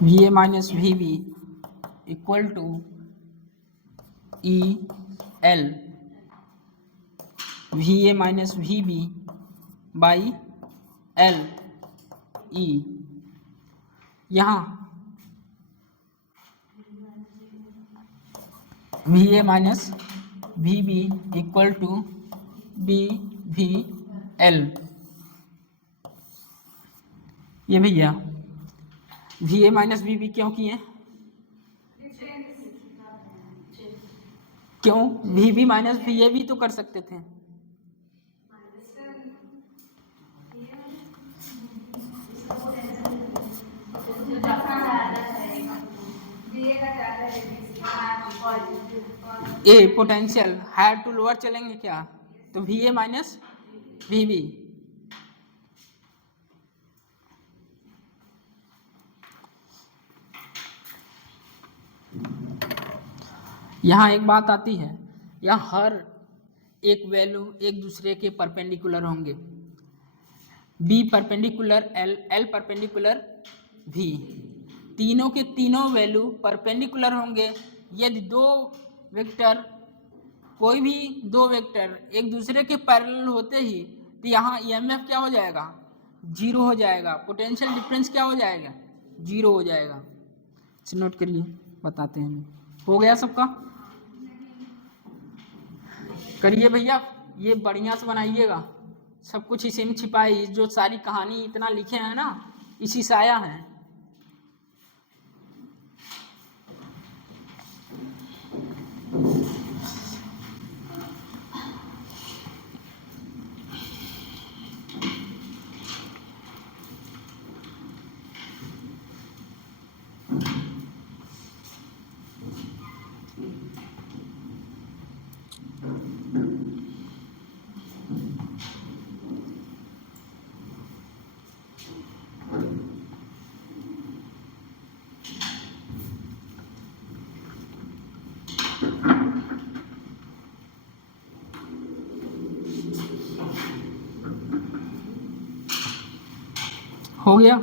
V A minus V B equal to E L, V A minus V B by L E. यहाँ V A minus V B equal to B V L, ये भैया V A minus V B क्यों किए, क्यों V B minus V A भी तो कर सकते थे। A potential higher to lower चलेंगे क्या, तो V A minus V B. यहाँ एक बात आती है, यहाँ हर एक वैल्यू एक दूसरे के परपेंडिकुलर होंगे, B perpendicular L, L perpendicular V, तीनों के तीनों वैल्यू परपेंडिकुलर होंगे यदि दो वेक्टर, कोई भी दो वेक्टर एक दूसरे के पैरेलल होते ही तो यहाँ ईएमएफ क्या हो जाएगा, जीरो हो जाएगा, पोटेंशियल डिफरेंस क्या हो जाएगा, जीरो हो जाएगा। इसे नोट करिए, बताते हैं। हो गया सबका? करिए भैया, ये बढ़िया से बनाइएगा, सब कुछ इसी में छिपा है, जो सारी कहानी इतना लिखे हैं ना इसी से आया है। हो गया?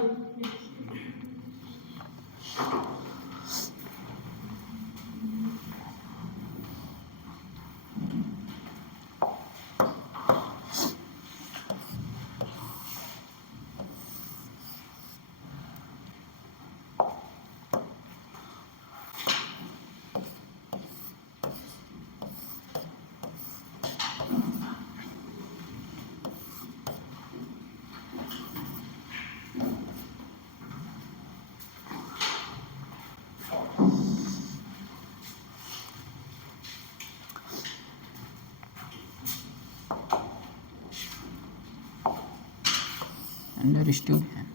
अंडरस्टूड है।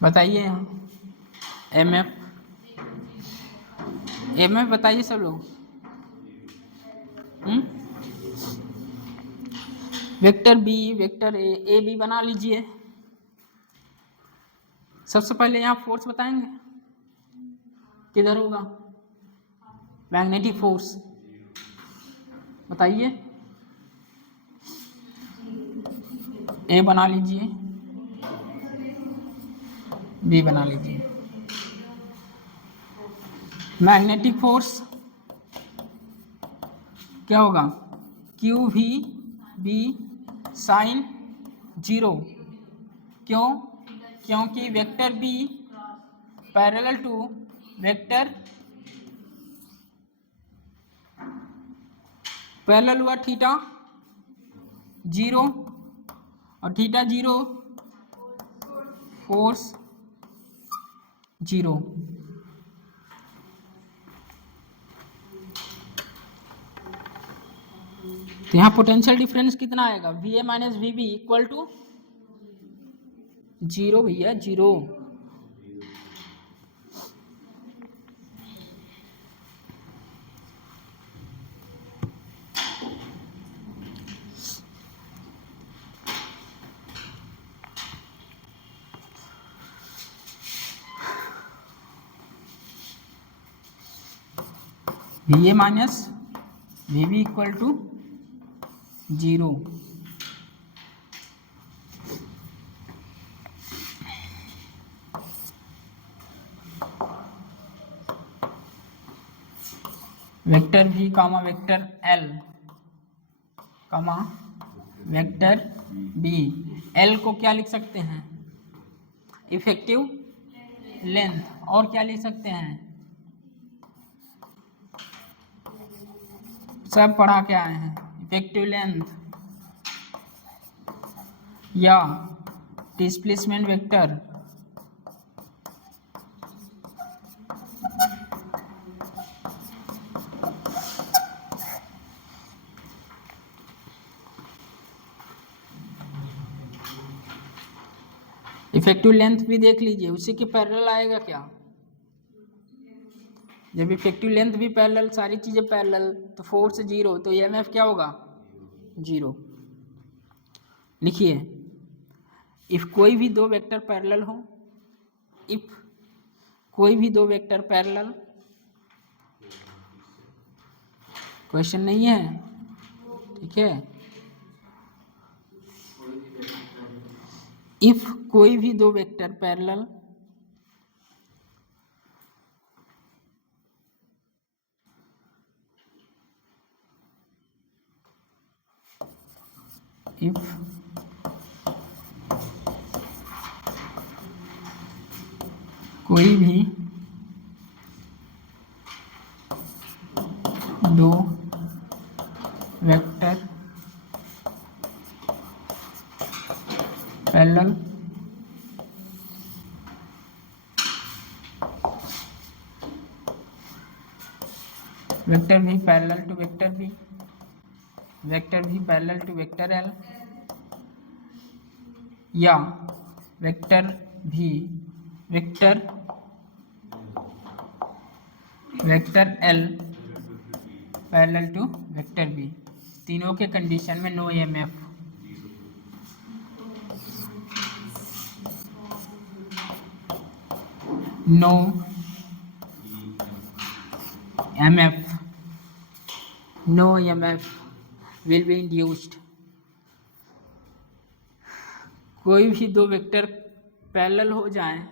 बताइए यहाँ एमएफ, एमएफ बताइए सब लोग। Vector B, vector A B बना लीजिए। सबसे पहले यहाँ फोर्स बताएंगे, किधर होगा मैग्नेटिक फोर्स, बताइए। ए बना लीजिए, बी बना लीजिए। मैग्नेटिक फोर्स क्या होगा, Q V B sine zero. क्यों? क्योंकि vector B parallel to vector, parallel हुआ थीटा जीरो, और थीटा जीरो फोर्स जीरो। तो यहाँ पोटेंशियल डिफरेंस कितना आएगा, V A minus V B equal to zero भैया, zero. V A minus V B equal to zero. Vector B comma vector L comma vector B, L को क्या लिख सकते हैं, इफेक्टिव लेंथ, और क्या लिख सकते हैं, सब पढ़ा के आए हैं, इफेक्टिव लेंथ या डिस्प्लेसमेंट वेक्टर। इफेक्टिव लेंथ भी देख लीजिए, उसी के पैरेलल आएगा क्या, जब इफेक्टिव लेंथ भी पैरेलल, सारी चीजें पैरेलल, तो फोर्स जीरो, तो ईएमएफ क्या होगा, जीरो। लिखिए, इफ कोई भी दो वेक्टर पैरेलल हो, इफ कोई भी दो वेक्टर पैरेलल, क्वेश्चन नहीं है, ठीक है, इफ कोई भी दो वेक्टर पैरेलल इफ कोई भी दो वेक्टर पैरेलल वेक्टर भी parallel to vector B, vector भी पैरेलल टू वेक्टर एल, या वेक्टर भी vector L parallel to vector B, तीनों के कंडीशन में no EMF. No MF, no EMF will be induced. कोई भी दो वेक्टर पैरेलल हो जाएं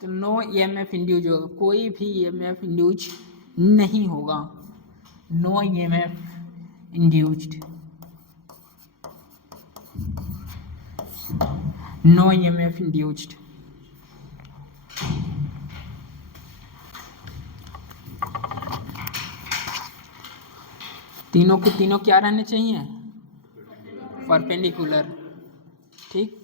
तो नो ईएमएफ इंड्यूज होगा, कोई भी ईएमएफ इंड्यूज नहीं होगा। No EMF induced, no EMF induced. तीनों के तीनों क्या रहने चाहिए? परपेंडिकुलर। ठीक,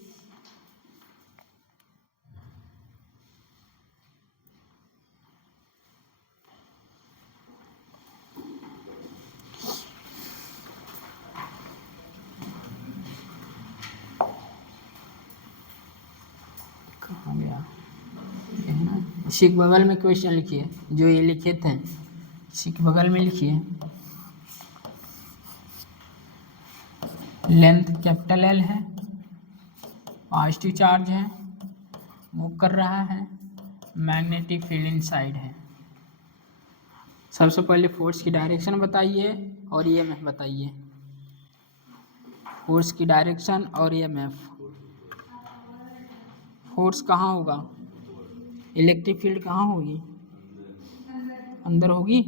कहाँ गया? ये है ना, इसी के बगल में क्वेश्चन लिखिए, जो ये लिखे थे इसी के बगल में लिखिए। लेंथ कैपिटल एल है, पॉजिटिव चार्ज है, मूव कर रहा है, मैग्नेटिक फील्ड इनसाइड है। सबसे पहले फोर्स की डायरेक्शन बताइए और ईएमएफ बताइए। फोर्स की डायरेक्शन और ईएमएफ। फोर्स कहाँ होगा? इलेक्ट्रिक फील्ड कहाँ होगी? अंदर होगी।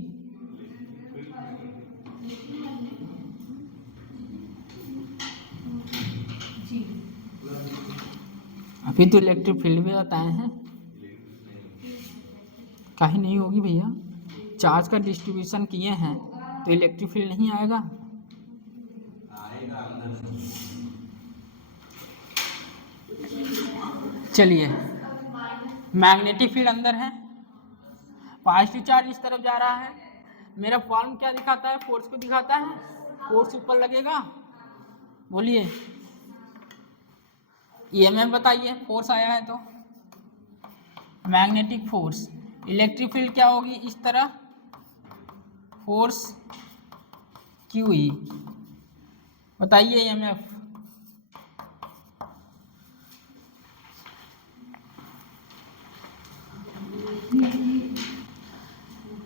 अभी तो इलेक्ट्रिक फील्ड भी बताए हैं, काहे नहीं होगी भैया? चार्ज का डिस्ट्रीब्यूशन किए हैं तो इलेक्ट्रिक फील्ड नहीं आएगा? चलिए, मैग्नेटिक फील्ड अंदर है, पॉजिटिव चार्ज इस तरफ जा रहा है। मेरा फॉर्म क्या दिखाता है? फोर्स को दिखाता है। फोर्स ऊपर लगेगा, बोलिए। ईएमएफ बताइए, फोर्स आया है तो। मैग्नेटिक फोर्स, इलेक्ट्रिक फील्ड क्या होगी? इस तरह, फोर्स क्यू ई। बताइए ईएमएफ।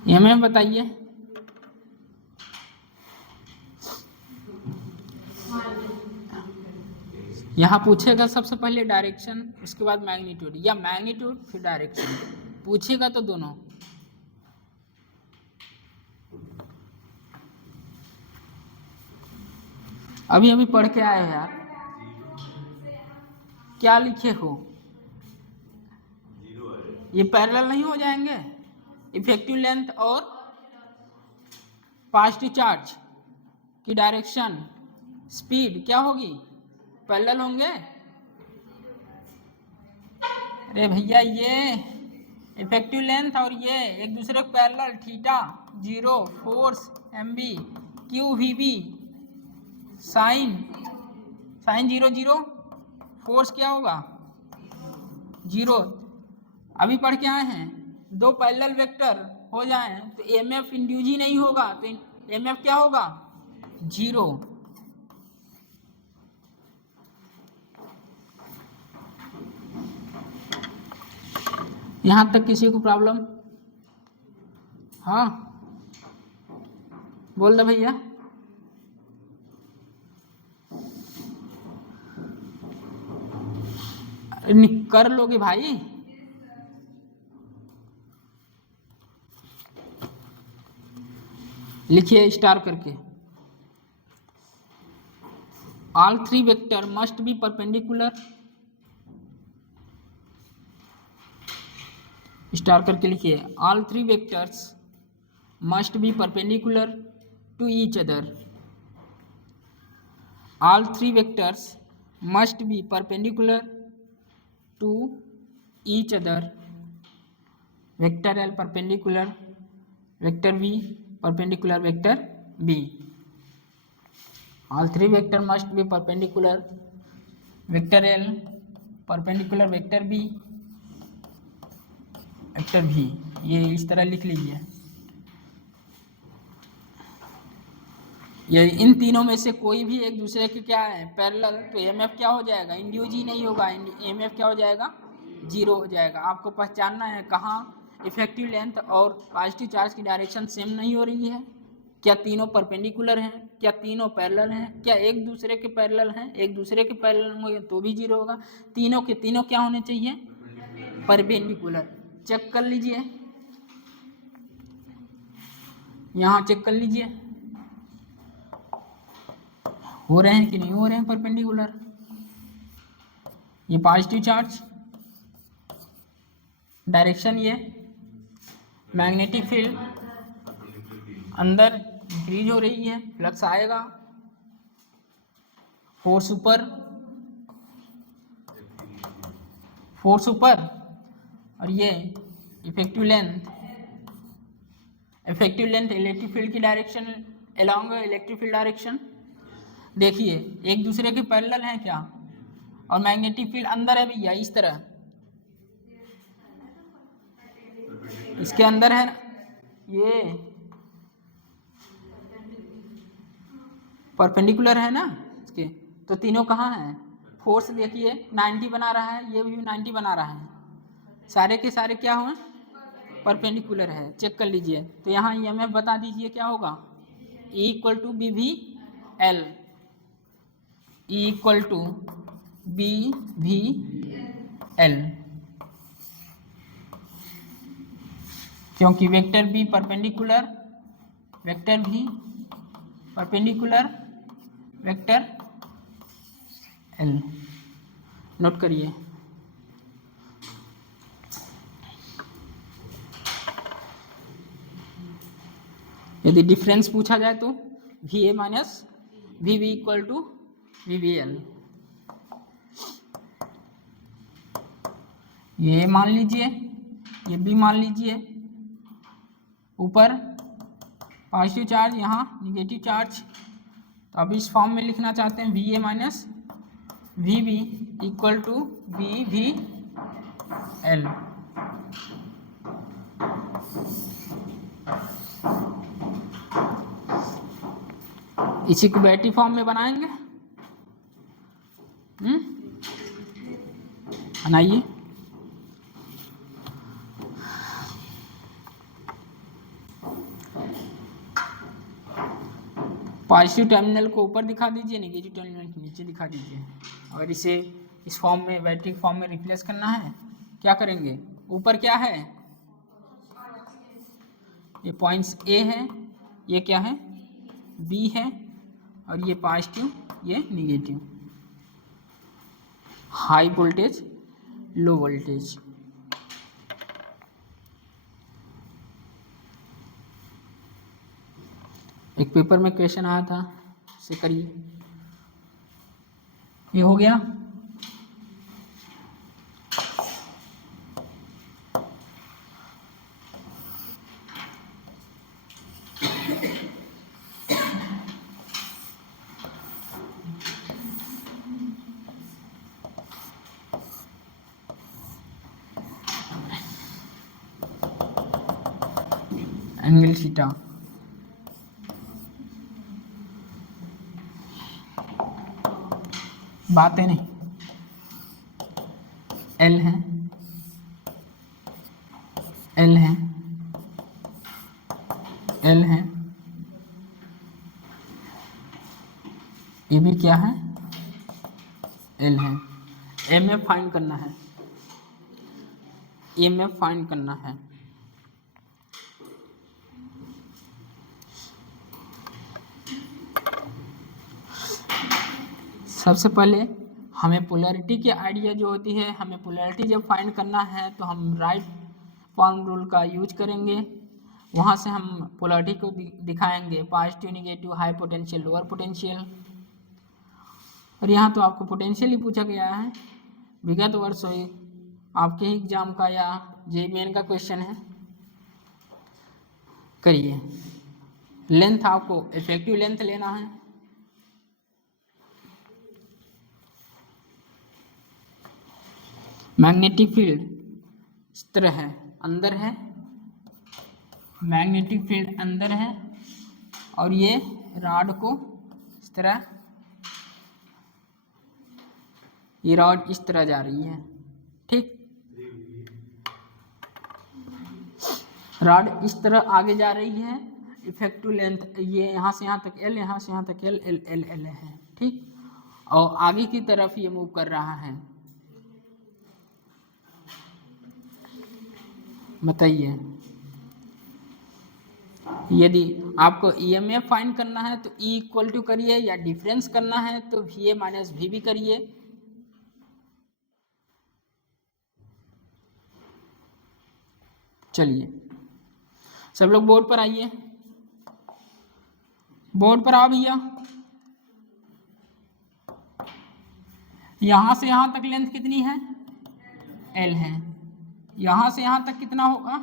ईएमएफ बताइए। यहाँ पूछेगा सबसे पहले डायरेक्शन, उसके बाद मैग्नीट्यूड, या मैग्नीट्यूड फिर डायरेक्शन। पूछेगा तो दोनों। अभी अभी पढ़ के आए हो यार, क्या लिखे हो? ये पैरेलल नहीं हो जाएंगे? इफेक्टिव लेंथ और पॉजिटिव चार्ज की डायरेक्शन, स्पीड क्या होगी? पैरेलल होंगे। अरे भैया, ये इफेक्टिव लेंथ और ये एक दूसरे को parallel, theta 0, force mb, Q vb, sine 0 0, force क्या होगा? 0। अभी पढ़ के आए हैं, दो पैरेलल वेक्टर हो जाएं तो एमएफ इंड्यूज ही नहीं होगा, तो एमएफ क्या होगा? 0। यहाँ तक किसी को प्रॉब्लम? हाँ, बोल दो भैया। कर लोगे भाई। लिखिए स्टार करके। All three vector must be perpendicular, star करके लिखिए। All three vectors must be perpendicular to each other. All three vectors must be perpendicular to each other. Vector L perpendicular vector B perpendicular vector B. All three vector must be perpendicular vector L perpendicular vector B vector भी। ये इस तरह लिख लीजिए। ये इन तीनों में से कोई भी एक दूसरे के क्या है पैरेलल, तो एमएफ क्या हो जाएगा, इंड्यूज ही नहीं होगा, एमएफ क्या हो जाएगा, जीरो हो जाएगा। आपको पहचानना है कहाँ इफेक्टिव लेंथ और पॉजिटिव चार्ज की डायरेक्शन सेम नहीं हो रही है। क्या तीनों परपेंडिकुलर हैं, क्या तीनों पैरेलल हैं, क्या एक दूसरे के पैरेलल हैं। एक दूसरे के पैरेलल होंगे तो भी जीरो होगा। तीनों के तीनों क्या होने चाहिए, परपेंडिकुलर। चेक कर लीजिए, यहाँ चेक कर लीजिए हो रहे हैं कि नहीं हो रहे हैं परपेंडिकुलर। ये पॉजिटिव चार्ज, डायरेक्शन ये मैग्नेटिक फील्ड अंदर इंक्रीज हो रही है, फ्लक्स आएगा, फोर्स ऊपर और ये इफेक्टिव लेंथ इलेक्ट्रिक फील्ड की direction along electric field direction. देखिए एक दूसरे के पैरेलल हैं क्या, और मैग्नेटिक फील्ड अंदर है भैया, इस तरह इसके अंदर है ना, ये परपेंडिकुलर है ना इसके। तो तीनों कहाँ हैं, फोर्स देखिए 90 बना रहा है, ये भी 90 बना रहा है, सारे के सारे क्या हुए परपेंडिकुलर है। चेक कर लीजिए। तो यहाँ ईएमएफ बता दीजिए क्या होगा, E equal to B V L, E equal to B V L, क्योंकि वेक्टर बी परपेंडिकुलर वेक्टर भी परपेंडिकुलर वेक्टर एल। नोट करिए। यदि डिफरेंस पूछा जाए तो V A minus V B equal to V B L. ये मान लीजिए, ये भी मान लीजिए, ऊपर पॉजिटिव चार्ज यहाँ निगेटिव चार्ज। तो अब इस फॉर्म में लिखना चाहते हैं V A minus V B equal to we V L. इसी को बैटरी फॉर्म में बनाएंगे। बनाइए। पॉजिटिव टर्मिनल को ऊपर दिखा दीजिए, नेगेटिव टर्मिनल को नीचे दिखा दीजिए। अगर इसे इस फॉर्म में बैटरी फॉर्म में रिप्लेस करना है, क्या करेंगे, ऊपर क्या है, ये पॉइंट्स ए है, ये क्या है बी है, और ये पॉजिटिव ये negative, high voltage low voltage. एक पेपर में क्वेश्चन आया था, इसे करिए। ये हो गया। एंगल थीटा, बातें नहीं, एल है, एल है, एल है, ये भी क्या है एल है। EMF फाइंड करना है, EMF फाइंड करना है। सबसे पहले हमें पोलैरिटी की आइडिया जो होती है, हमें पोलैरिटी जब फाइंड करना है तो हम राइट फॉर्म रूल का यूज करेंगे। वहाँ से हम पोलैरिटी को दिखाएंगे, positive, negative, high potential, lower potential. और यहाँ तो आपको पोटेंशियल ही पूछा गया है, विगत वर्ष हुई आपके एग्जाम का या JEE का क्वेश्चन है। करिए, लेंथ आपको इफेक्टिव लेंथ लेना है। मैग्नेटिक फील्ड इस तरह है, अंदर है, मैग्नेटिक फील्ड अंदर है, और ये रॉड को इस तरह, ये रॉड इस तरह जा रही है, ठीक। रॉड इस तरह आगे जा रही है, इफेक्टिव लेंथ ये यहाँ से यहाँ तक L, यहाँ से यहाँ तक L, L, L, L है, ठीक। और आगे की तरफ ये मूव कर रहा है। बताइए, यदि आपको EMF फाइंड करना है तो E इक्वल टू करिए, या डिफरेंस करना है तो VA माइनस VB करिए। चलिए सब लोग बोर्ड पर आइए, बोर्ड पर आओ भैया। यहां से यहां तक लेंथ कितनी है? L है। यहां से यहां तक कितना होगा?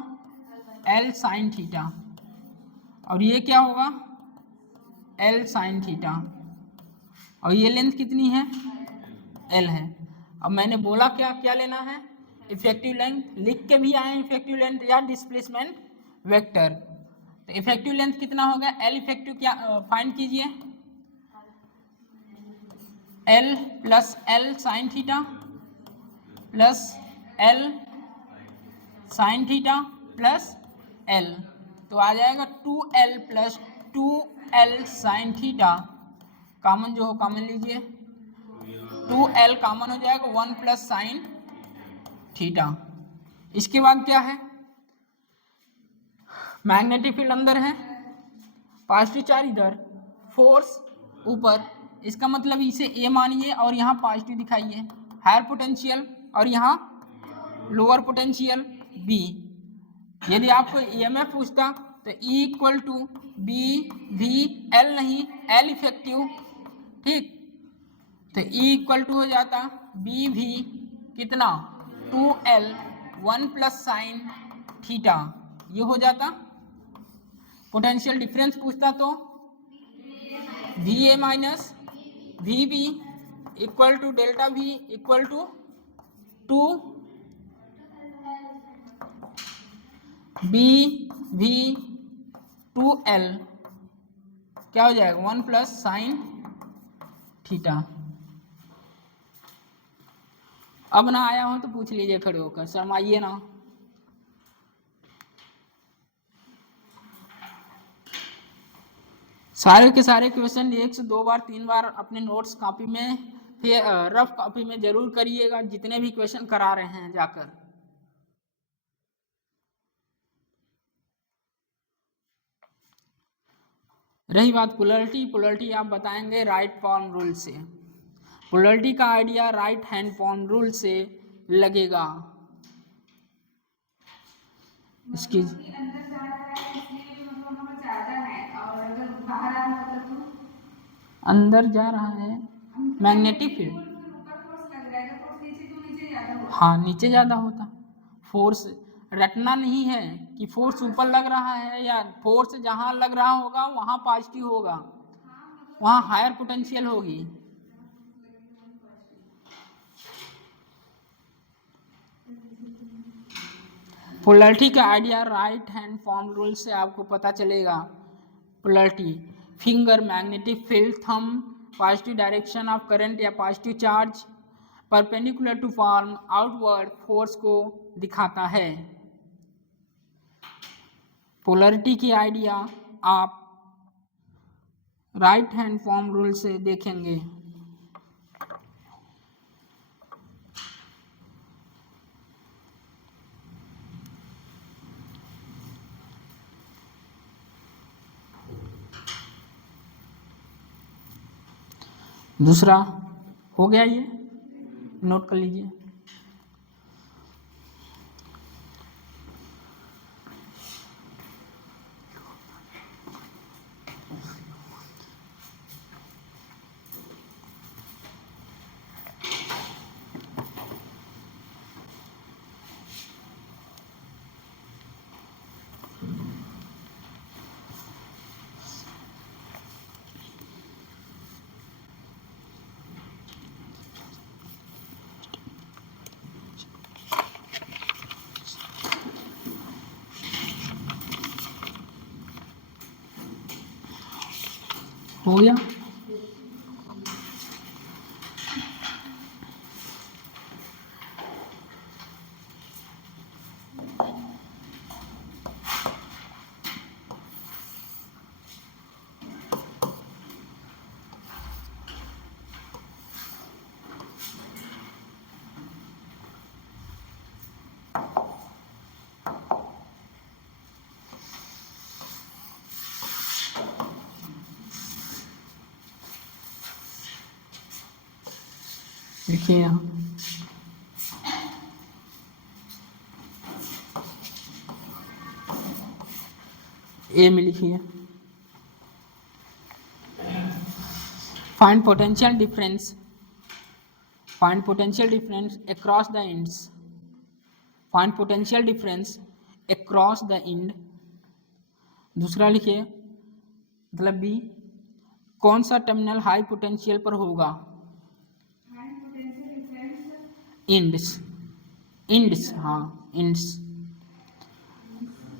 L sine theta. और ये क्या होगा? L sine theta. और ये लेंथ कितनी है? L है। अब मैंने बोला क्या क्या लेना है? Effective length. लिख के भी आए इफेक्टिव लेंथ या डिस्प्लेसमेंट वेक्टर। तो इफेक्टिव लेंथ कितना होगा? L इफेक्टिव क्या फाइंड कीजिए। L plus L sine theta plus L sine theta plus L, तो आ जाएगा 2L plus 2L sine theta. Common जो हो कॉमन लीजिए, 2L कॉमन हो जाएगा, 1 प्लस साइन थीटा। इसके बाद क्या है? मैग्नेटिक फील्ड अंदर है, पॉजिटिव चार्ज इधर, फोर्स ऊपर, इसका मतलब इसे A मानिए और यहाँ पॉजिटिव दिखाइए, हायर पोटेंशियल, और यहाँ लोअर पोटेंशियल B। यदि आपको EMF पूछता तो E equal to B V L, नहीं L इफेक्टिव, ठीक। तो E इक्वल टू हो जाता B V कितना? 2L 1 प्लस साइन थीटा, ये हो जाता। पोटेंशियल डिफरेंस पूछता तो VA minus VB equal to delta V equal to 2 B V 2L, क्या हो जाएगा? 1 प्लस साइन थीटा। अब ना आया हो तो पूछ लीजिए खड़े होकर, शर्माइए ना। सारे के सारे क्वेश्चन 1 से 2 बार 3 बार अपने नोट्स कॉपी में, फिर रफ कॉपी में जरूर करिएगा, जितने भी क्वेश्चन करा रहे हैं जाकर। रही बात पोलैरिटी, पोलैरिटी आप बताएंगे राइट फॉर्म रूल से। पोलैरिटी का idea right hand form rule से लगेगा। इसकी अंदर जा रहा है मैग्नेटिक फील्ड, हाँ नीचे ज़्यादा होता। फोर्स रटना नहीं है कि फोर्स ऊपर लग रहा है, या फोर्स जहाँ लग रहा होगा वहाँ पॉजिटिव होगा, वहाँ हायर पोटेंशियल होगी। पोलैरिटी का idea right hand form rule से आपको पता चलेगा। Polarity, finger, magnetic field, thumb, positive direction of current या positive charge, perpendicular to form, outward force को दिखाता है। पोलैरिटी की आइडिया आप राइट हैंड फॉर्म रूल से देखेंगे। दूसरा हो गया, ये नोट कर लीजिए। हो गया। लिखिए यहाँ ए में लिखिए find potential difference across the ends, find potential difference across the end। दूसरा लिखिए मतलब बी, कौन सा टर्मिनल हाई पोटेंशियल पर होगा? इंड्स, हाँ इंड्स।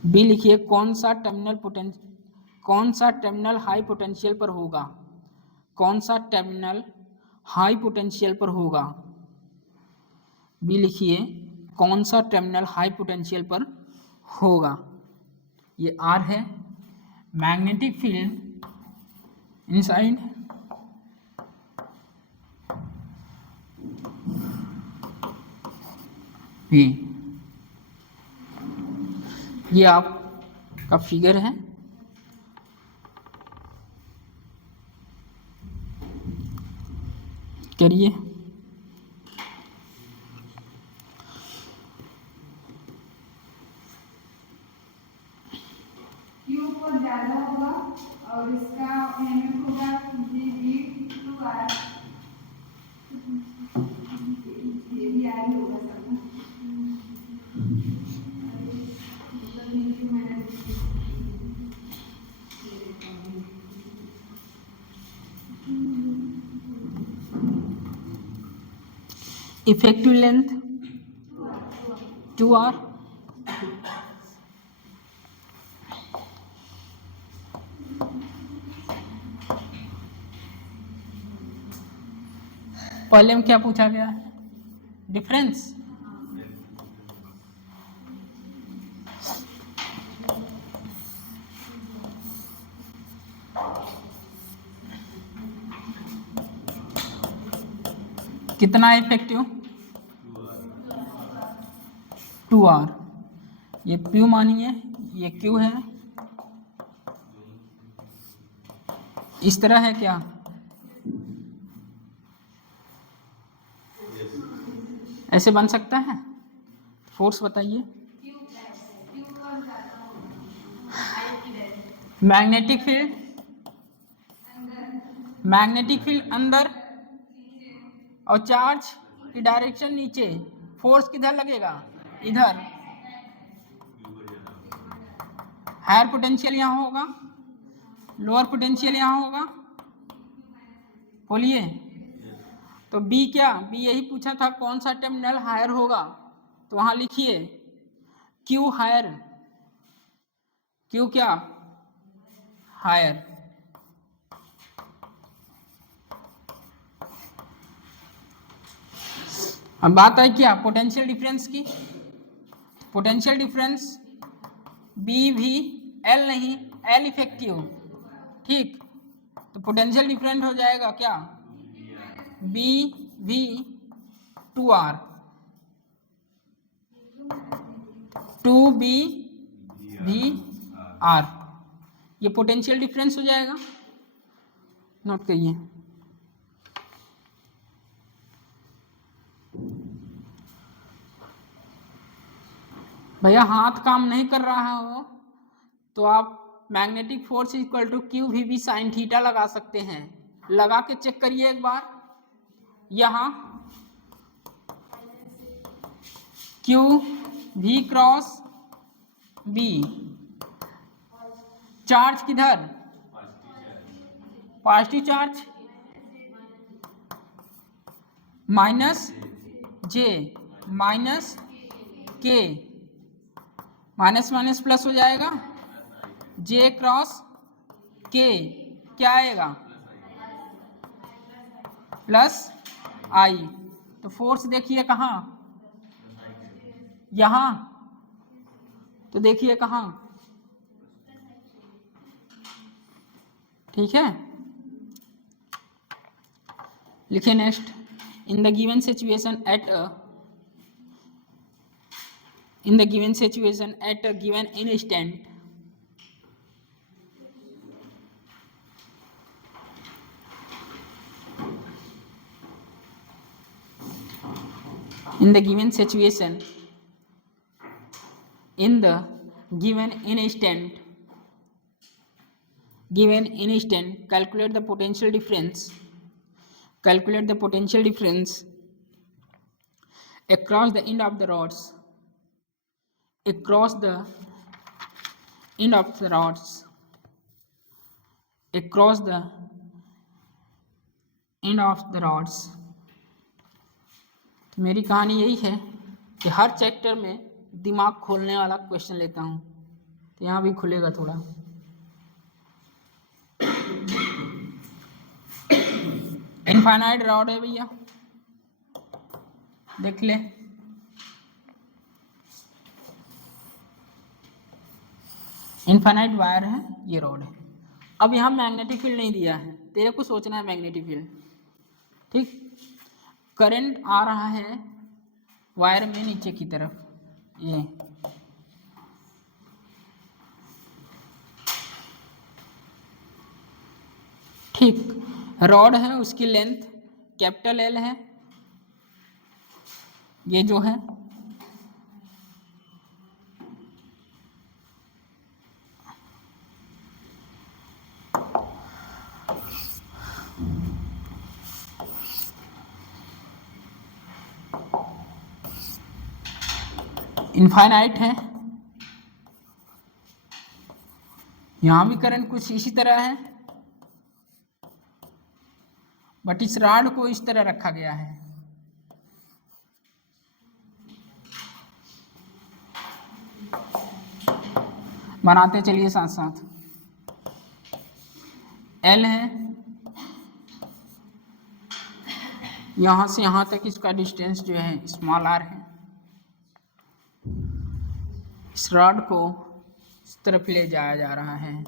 बी लिखिए कौन सा टर्मिनल हाई पोटेंशियल पर होगा? कौन सा टर्मिनल हाई पोटेंशियल पर होगा? बी लिखिए कौन सा टर्मिनल हाई पोटेंशियल पर होगा? ये आर है, मैग्नेटिक फील्ड इनसाइड बी। ये आपका फिगर है, करिए। क्यू को ज्यादा होगा और इसका एमएफ होगा V2R, ये भी आर ही होगा सबका। Effective length 2R। पहले में क्या पूछा गया है? डिफरेंस। कितना इफेक्टिव? 2R। ये P मानिए, ये Q है, इस तरह है क्या? ऐसे बन सकता है? फोर्स बताइए। मैग्नेटिक फील्ड अंदर और चार्ज की डायरेक्शन नीचे। फोर्स किधर लगेगा? इधर। हायर पोटेंशियल यहाँ होगा, लोअर पोटेंशियल यहाँ होगा। बोलिए। तो बी क्या? बी यही पूछा था कौन सा टर्मिनल हायर होगा, तो वहां लिखिए क्यू हायर। क्यू क्या? हायर। अब बात आई क्या पोटेंशियल डिफरेंस की। Potential difference B V L नहीं, एल इफेक्टिव, ठीक। तो पोटेंशियल डिफरेंस हो जाएगा क्या? B V 2R 2B VR। ये पोटेंशियल डिफरेंस हो जाएगा, नोट करिए। भैया हाथ काम नहीं कर रहा हो तो आप magnetic force equal to Q V B sine theta लगा सकते हैं। लगा के चेक करिए एक बार। यहाँ Q V cross B, charge किधर, positive charge, minus J minus K, minus minus plus हो जाएगा, जे क्रॉस के क्या आएगा, प्लस आई। तो फोर्स देखिए कहाँ, यहाँ, तो देखिए कहाँ, ठीक है। लिखिए next, in the given situation at in the given situation at a given instant in the given situation in the given instant calculate the potential difference across the end of the rods across the end of the rods। तो मेरी कहानी यही है कि हर chapter में दिमाग खोलने वाला क्वेश्चन लेता हूँ, तो यहाँ भी खुलेगा थोड़ा। इनफाइनाइट रॉड है भैया, देख ले। इनफाइनाइट वायर है, ये रॉड है। अब यहाँ मैग्नेटिक फील्ड नहीं दिया है, तेरे को सोचना है मैग्नेटिक फील्ड, ठीक। करंट आ रहा है वायर में नीचे की तरफ, ये ठीक। रॉड है, उसकी लेंथ कैपिटल एल है, ये जो है इनफाइनाइट है। यहां भी करंट कुछ इसी तरह है, बट इस रॉड को इस तरह रखा गया है। बनाते चलिए साथ साथ। एल है, यहां से यहां तक इसका डिस्टेंस जो है स्मॉल आर है। इस रॉड को इस तरफ ले जाया जा रहा है।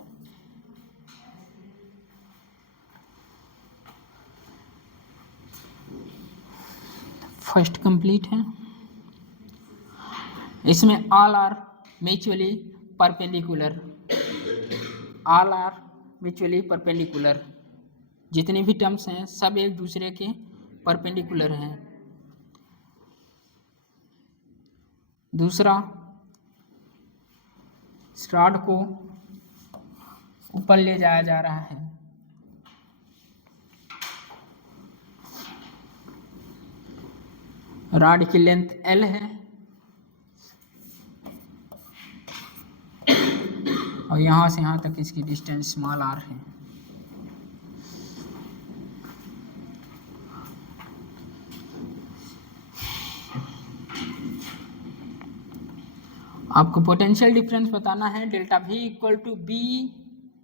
फर्स्ट कंप्लीट है। इसमें all are mutually perpendicular, all are mutually perpendicular, जितने भी टर्म्स हैं सब एक दूसरे के परपेंडिकुलर हैं। दूसरा, इस रॉड को ऊपर ले जाया जा रहा है। रॉड की लेंथ एल है और यहाँ से यहाँ तक इसकी डिस्टेंस स्मॉल आर है। आपको पोटेंशियल डिफरेंस बताना है। Delta V equal to B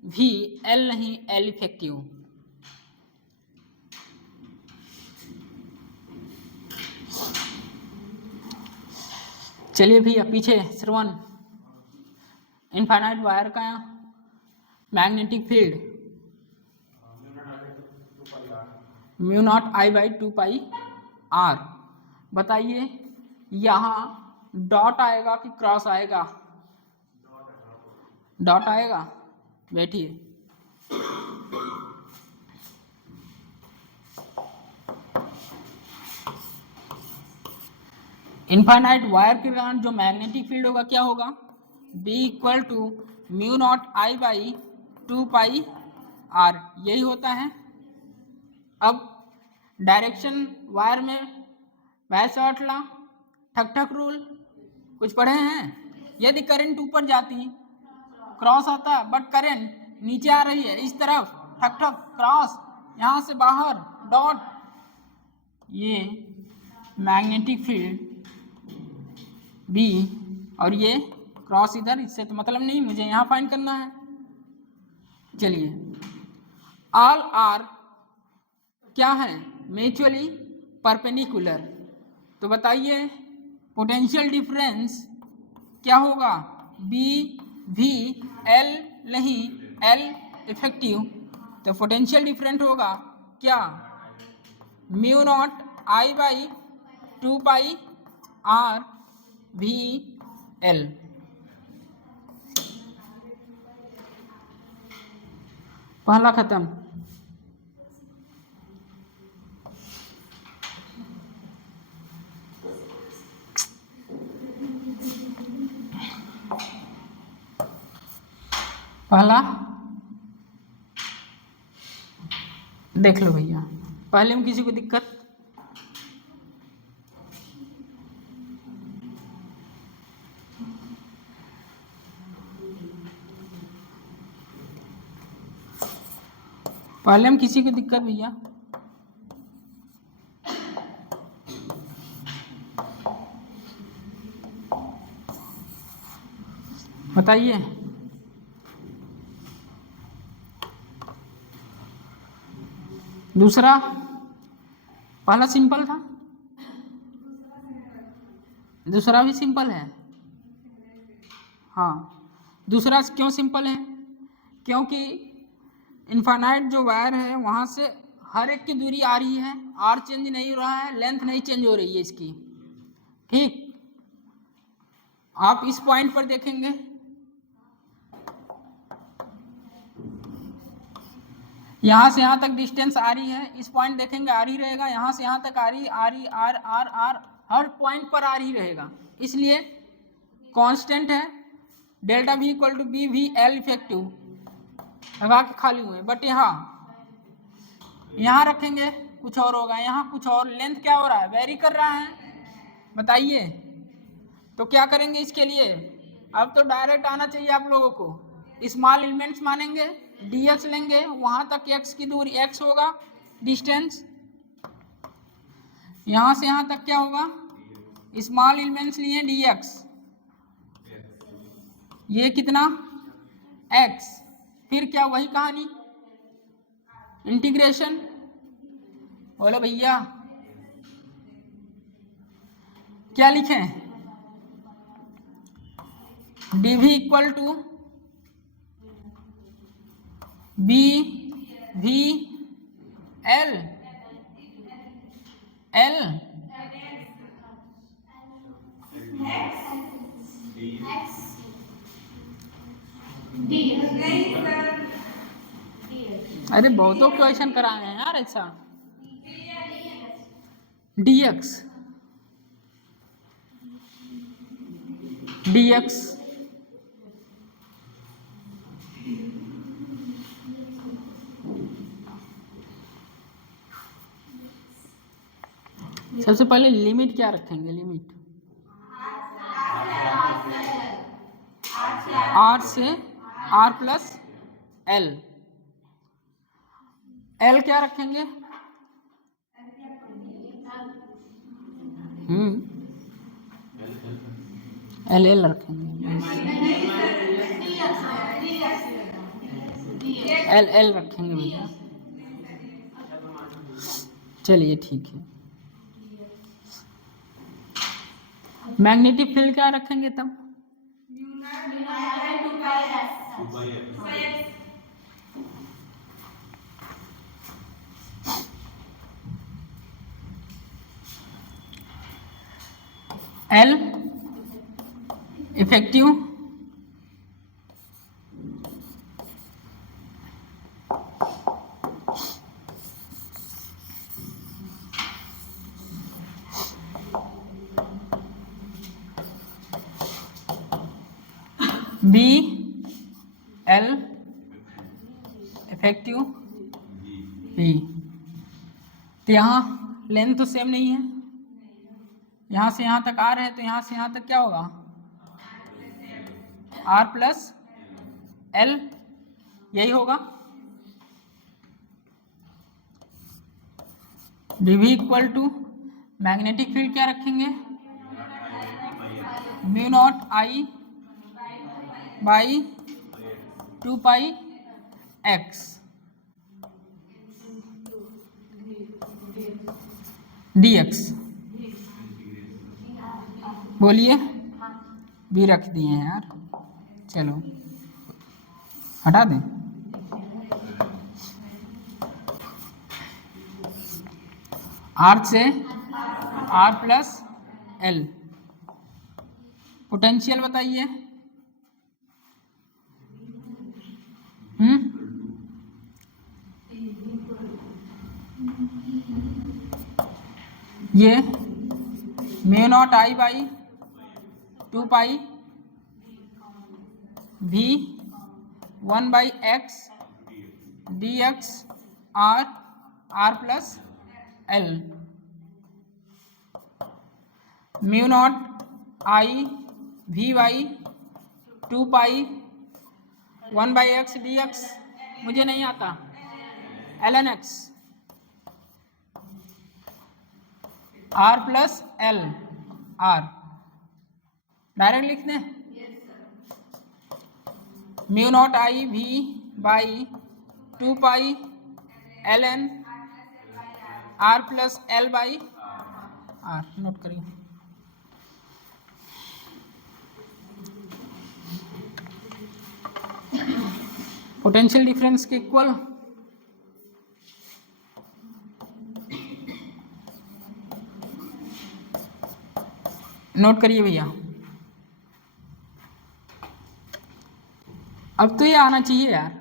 V L नहीं, एल इफेक्टिव। चलिए भैया पीछे श्रवण, इनफाइनाइट वायर का magnetic field mu naught I by 2 pi r। बताइए यहाँ डॉट आएगा कि क्रॉस आएगा? डॉट आएगा। बैठिए, इनफाइनाइट वायर के कारण जो मैग्नेटिक फील्ड होगा क्या होगा, B equal to mu naught I by 2πr, यही होता है। अब डायरेक्शन वायर में वैसा अटला ठक ठक रूल कुछ पढ़े हैं। यदि करंट ऊपर जाती क्रॉस आता, बट करंट नीचे आ रही है इस तरफ, ठक ठक क्रॉस, यहाँ से बाहर डॉट, ये मैग्नेटिक फील्ड B और ये क्रॉस इधर, इससे तो मतलब नहीं, मुझे यहाँ फाइंड करना है। चलिए, ऑल आर क्या है, म्यूचुअली परपेंडिकुलर, तो बताइए पोटेंशियल डिफरेंस क्या होगा, B V L नहीं, L इफेक्टिव, तो पोटेंशियल डिफरेंट होगा क्या, mu naught I by 2πr V L। पहला खत्म। पहला देख लो भैया, पहले में किसी को दिक्कत, पहले में किसी को दिक्कत भैया, बताइए। दूसरा, पहला सिंपल था, दूसरा भी सिंपल है। हाँ, दूसरा क्यों सिंपल है, क्योंकि इनफाइनाइट जो वायर है वहाँ से हर एक की दूरी आ रही है, आर चेंज नहीं हो रहा है, लेंथ नहीं चेंज हो रही है इसकी, ठीक। आप इस पॉइंट पर देखेंगे, यहाँ से यहाँ तक डिस्टेंस आ रही है, इस पॉइंट देखेंगे आ रही रहेगा, यहाँ से यहाँ तक आ रही आर आर आर, हर पॉइंट पर आ रही रहेगा, इसलिए कांस्टेंट है delta V equal to B V L effective लगा के खाली हुए। बट यहाँ रखेंगे कुछ और होगा, यहाँ कुछ और, लेंथ क्या हो रहा है, वेरी कर रहा है, बताइए। तो क्या करेंगे इसके लिए, अब तो डायरेक्ट आना चाहिए आप लोगों को, स्मॉल एलिमेंट्स मानेंगे, dx लेंगे, वहां तक x की दूरी x होगा डिस्टेंस, यहां से यहां तक क्या होगा, स्मॉल एलिमेंट्स लिए dx, ये कितना x, फिर क्या वही कहानी इंटीग्रेशन, बोलो भैया क्या लिखें, dv equal to B V L L अरे बहुतों क्वेश्चन कराए हैं यार ऐसा, dx dx सबसे पहले लिमिट क्या रखेंगे, लिमिट r से r प्लस l, l क्या रखेंगे, एल रखेंगे, एल रखेंगे भैया, चलिए ठीक है। मैग्नेटिक फील्ड क्या रखेंगे तब, L effective B L effective B. तो यहाँ लेंथ तो सेम नहीं है, यहाँ से यहाँ तक आर है तो यहाँ से यहाँ तक क्या होगा आर प्लस एल, यही होगा। DV equal to magnetic field क्या रखेंगे mu naught I by 2 pi X D X. बोलिए भी रख दिए हैं यार, चलो हटा दें। आर से आर प्लस एल। पोटेंशियल बताइए। ये mu naught I by 2 pi भी 1 by X D X R R plus L. Mu naught I V by 2 pi 1 by X D X, मुझे नहीं आता, L N X R plus L R. Direct लिख दें mu naught I V by 2 pi L N R plus L by R. Note करिए। Potential difference के equal note करिए भैया। अब तो ये आना चाहिए यार,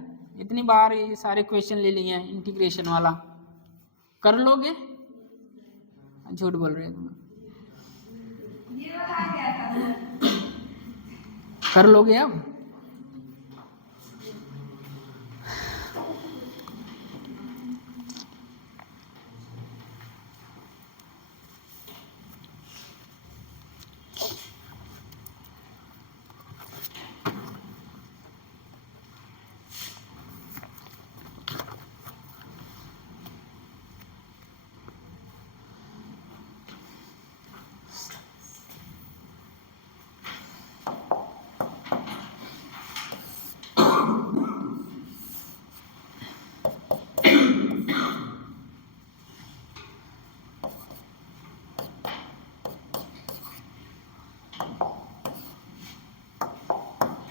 इतनी बार ये सारे क्वेश्चन ले लिए हैं इंटीग्रेशन वाला, कर लोगे? झूठ बोल रहे हो तुम, कर लोगे अब?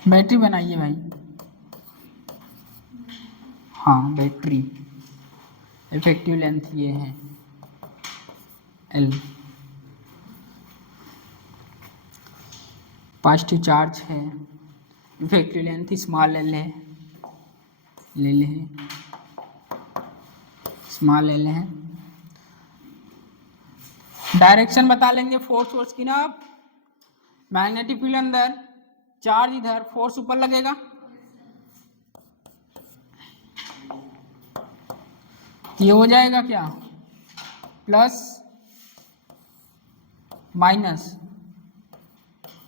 बैटरी बनाइए भाई। हाँ बैटरी इफेक्टिव लेंथ ये है एल, पॉजिटिव चार्ज है, इफेक्टिव लेंथ स्मॉल एल है, ले ले स्मॉल एल है। डायरेक्शन बता लेंगे फोर्स फोर्स की ना। आप मैग्नेटिक फील्ड अंदर, चार्ज इधर, फोर्स ऊपर लगेगा। ये हो जाएगा क्या प्लस माइनस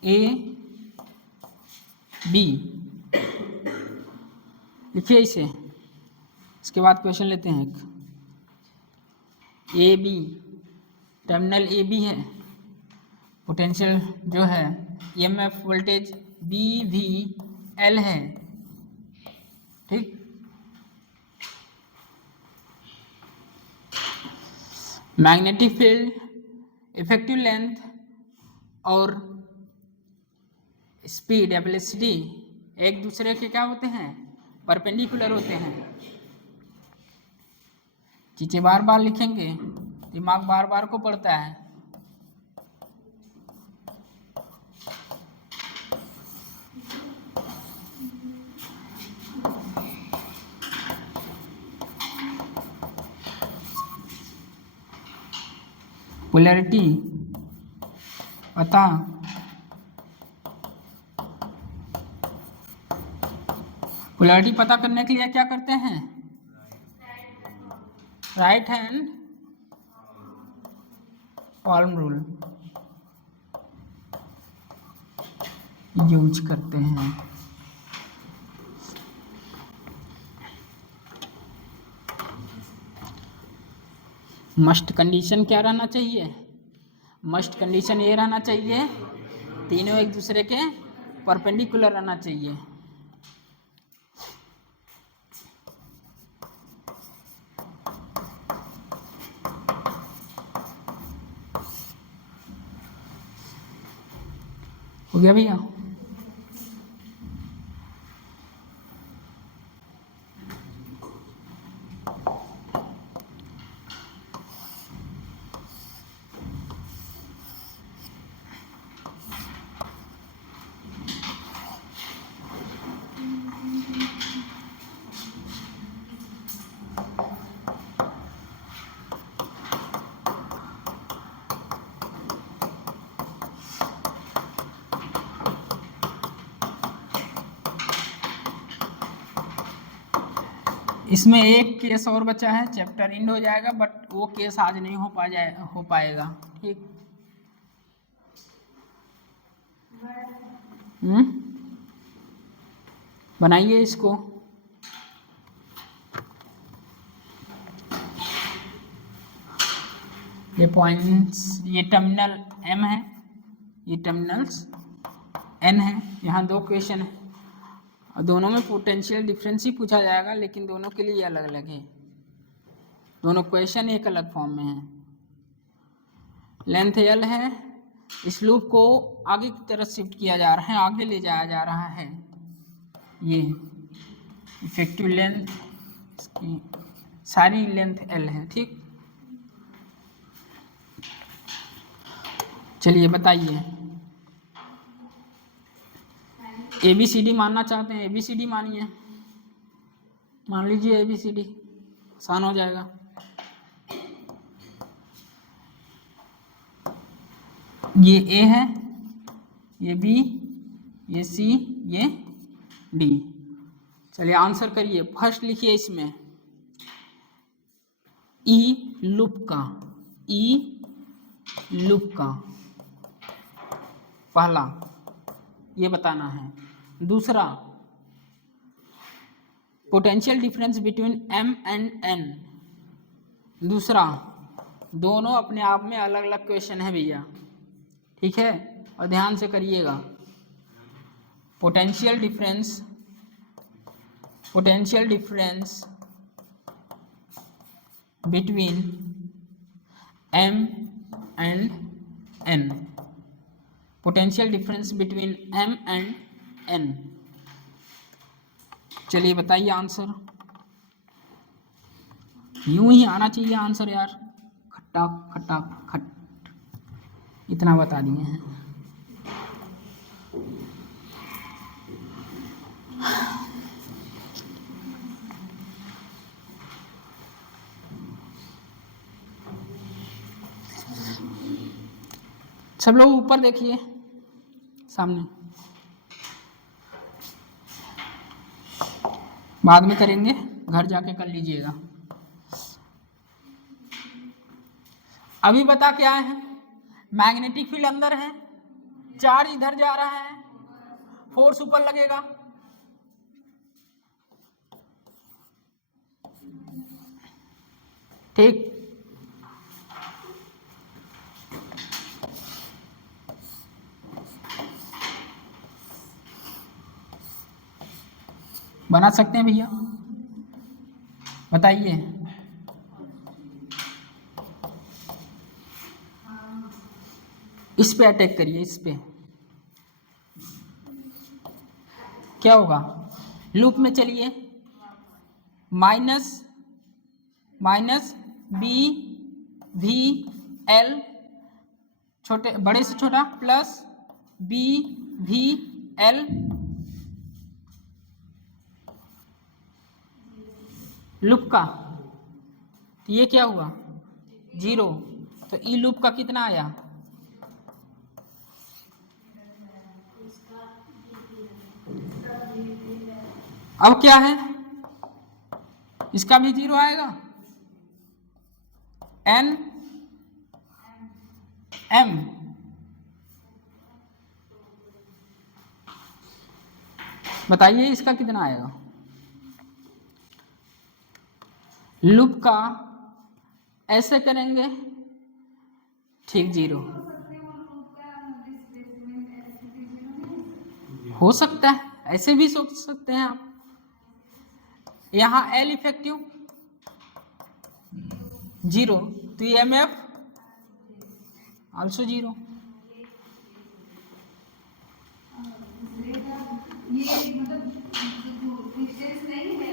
ए बी, लिखिए इसे। इसके बाद क्वेश्चन लेते हैं एक। A B terminal A B है, पोटेंशियल जो है EMF voltage B V L है, ठीक। मैग्नेटिक फील्ड, इफेक्टिव लेंथ और स्पीड या वेलोसिटी एक दूसरे के क्या होते हैं, परपेंडिकुलर होते हैं। चीजें बार बार लिखेंगे, दिमाग बार बार को पड़ता है। पोलैरिटी पता, पोलैरिटी पता करने के लिए क्या करते हैं, right hand palm rule use करते हैं। मस्ट कंडीशन क्या रहना चाहिए, मस्ट कंडीशन ये रहना चाहिए तीनों एक दूसरे के परपेंडिकुलर रहना चाहिए। हो गया भैया? इसमें एक केस और बचा है, चैप्टर एंड हो जाएगा, बट वो केस आज नहीं हो पाएगा। ठीक, बनाइए इसको। ये पॉइंट्स, ये टर्मिनल M है, ये टर्मिनल्स N है। यहाँ दो क्वेश्चन है और दोनों में पोटेंशियल डिफरेंस ही पूछा जाएगा, लेकिन दोनों के लिए अलग अलग है। दोनों क्वेश्चन एक अलग फॉर्म में है। लेंथ L है, इस लूप को आगे की तरफ शिफ्ट किया जा रहा है, आगे ले जाया जा रहा है। ये इफेक्टिव लेंथ, इसकी सारी लेंथ L है। ठीक, चलिए बताइए। ABCD मानना चाहते हैं, ABCD मानिए, मान लीजिए ABCD, आसान हो जाएगा। ये A है, ये B, ये C, ये D। चलिए आंसर करिए। फर्स्ट लिखिए इसमें E लूप का, E लूप का पहला ये बताना है। दूसरा, potential difference between M and N। दूसरा, दोनों अपने आप में अलग अलग क्वेश्चन है भैया, ठीक है, और ध्यान से करिएगा। Potential difference between M and N, potential difference between M and N। चलिए बताइए आंसर। यूं ही आना चाहिए आंसर यार, खट्टा खट्टा खट, इतना बता दिए हैं। सब लोग ऊपर देखिए सामने, बाद में करेंगे, घर जाके कर लीजिएगा। अभी बता क्या है, मैग्नेटिक फील्ड अंदर है, चार्ज इधर जा रहा है, फोर्स ऊपर लगेगा। ठीक, बना सकते हैं भैया, बताइए। इस पे अटैक करिए, इस पे क्या होगा, लूप में चलिए, माइनस बी वी एल, छोटे बड़े से छोटा, plus B V L, loop का, तो ये क्या हुआ 0, तो ई लूप का कितना आया, अब क्या है, इसका भी 0 आएगा। n m बताइए इसका कितना आएगा। लूप का ऐसे करेंगे, ठीक 0 हो सकता है, ऐसे भी सोच सकते हैं आप। यहाँ L इफेक्टिव 0, तो EMF ऑल्सो 0। ये मतलब डिस्टेंस नहीं है।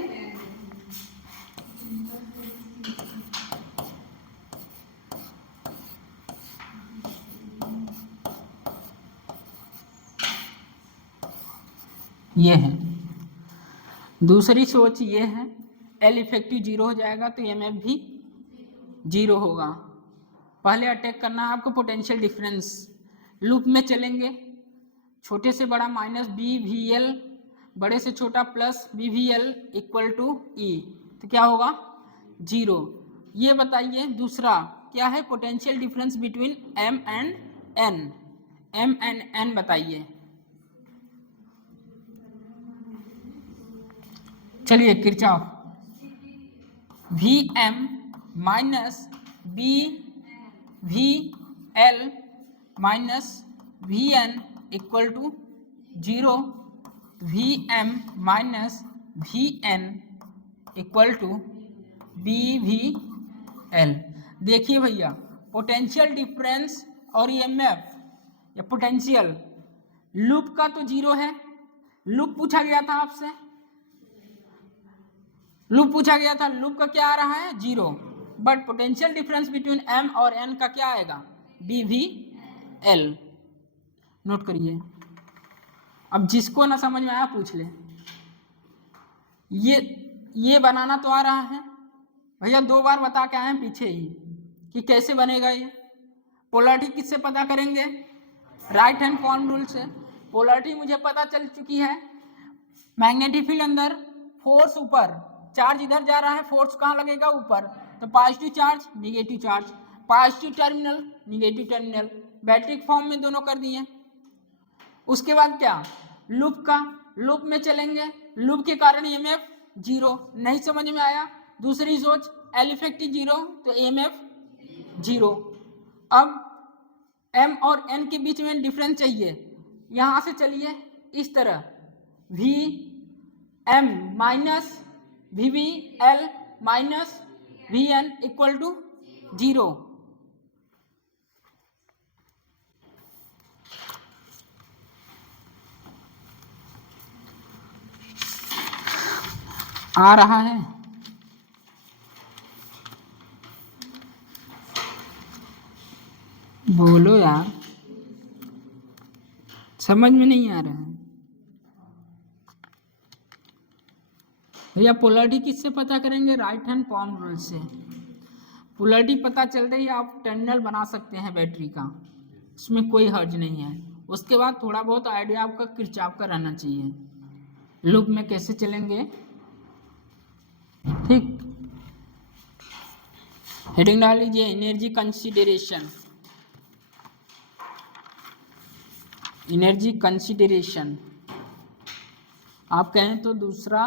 ये है दूसरी सोच, ये है L इफेक्टिव 0 हो जाएगा तो EMF भी 0 होगा। पहले अटैक करना है आपको पोटेंशियल डिफरेंस। लूप में चलेंगे, छोटे से बड़ा माइनस BVL, बड़े से छोटा plus BVL equal to E, तो क्या होगा 0। ये बताइए दूसरा क्या है, potential difference between M and N। M and N बताइए। चलिए Kirchhoff, VM minus BVL minus VN equal to 0, VM minus VN equal to BVL। देखिए भैया, पोटेंशियल डिफरेंस और EMF या पोटेंशियल, लूप का तो 0 है। लूप पूछा गया था आपसे, लूप पूछा गया था, लूप का क्या आ रहा है 0, but potential difference between M और N का क्या आएगा BVL। नोट करिए। अब जिसको ना समझ में आया पूछ ले। ये बनाना तो आ रहा है भैया, 2 बार बता के आए पीछे ही कि कैसे बनेगा ये। पोलैरिटी किससे पता करेंगे, राइट हैंड कॉलम रूल से। पोलैरिटी मुझे पता चल चुकी है, मैग्नेटिक फील्ड अंदर, फोर्स ऊपर, चार्ज इधर जा रहा है, फोर्स कहाँ लगेगा ऊपर, तो positive charge negative charge, positive terminal negative terminal, battery form में दोनों कर दिए। उसके बाद क्या, लूप का, लूप में चलेंगे, लूप के कारण EMF 0, नहीं समझ में आया, दूसरी सोच L इफेक्टिव 0 तो EMF 0। अब M और N के बीच में डिफरेंस चाहिए, यहां से चलिए इस तरह, VM minus VVL minus VN equal to 0। आ रहा है, बोलो यार, समझ में नहीं आ रहा है भैया। पोलैरिटी किससे पता करेंगे, राइट हैंड पाम रूल से। पोलैरिटी पता चलते ही आप टर्मिनल बना सकते हैं बैटरी का, उसमें कोई हर्ज नहीं है। उसके बाद थोड़ा बहुत आइडिया आपका किरचॉफ का रहना चाहिए, लूप में कैसे चलेंगे, ठीक। हेडिंग डाल लीजिए, एनर्जी कंसीडरेशन। एनर्जी कंसीडरेशन आप कहें तो दूसरा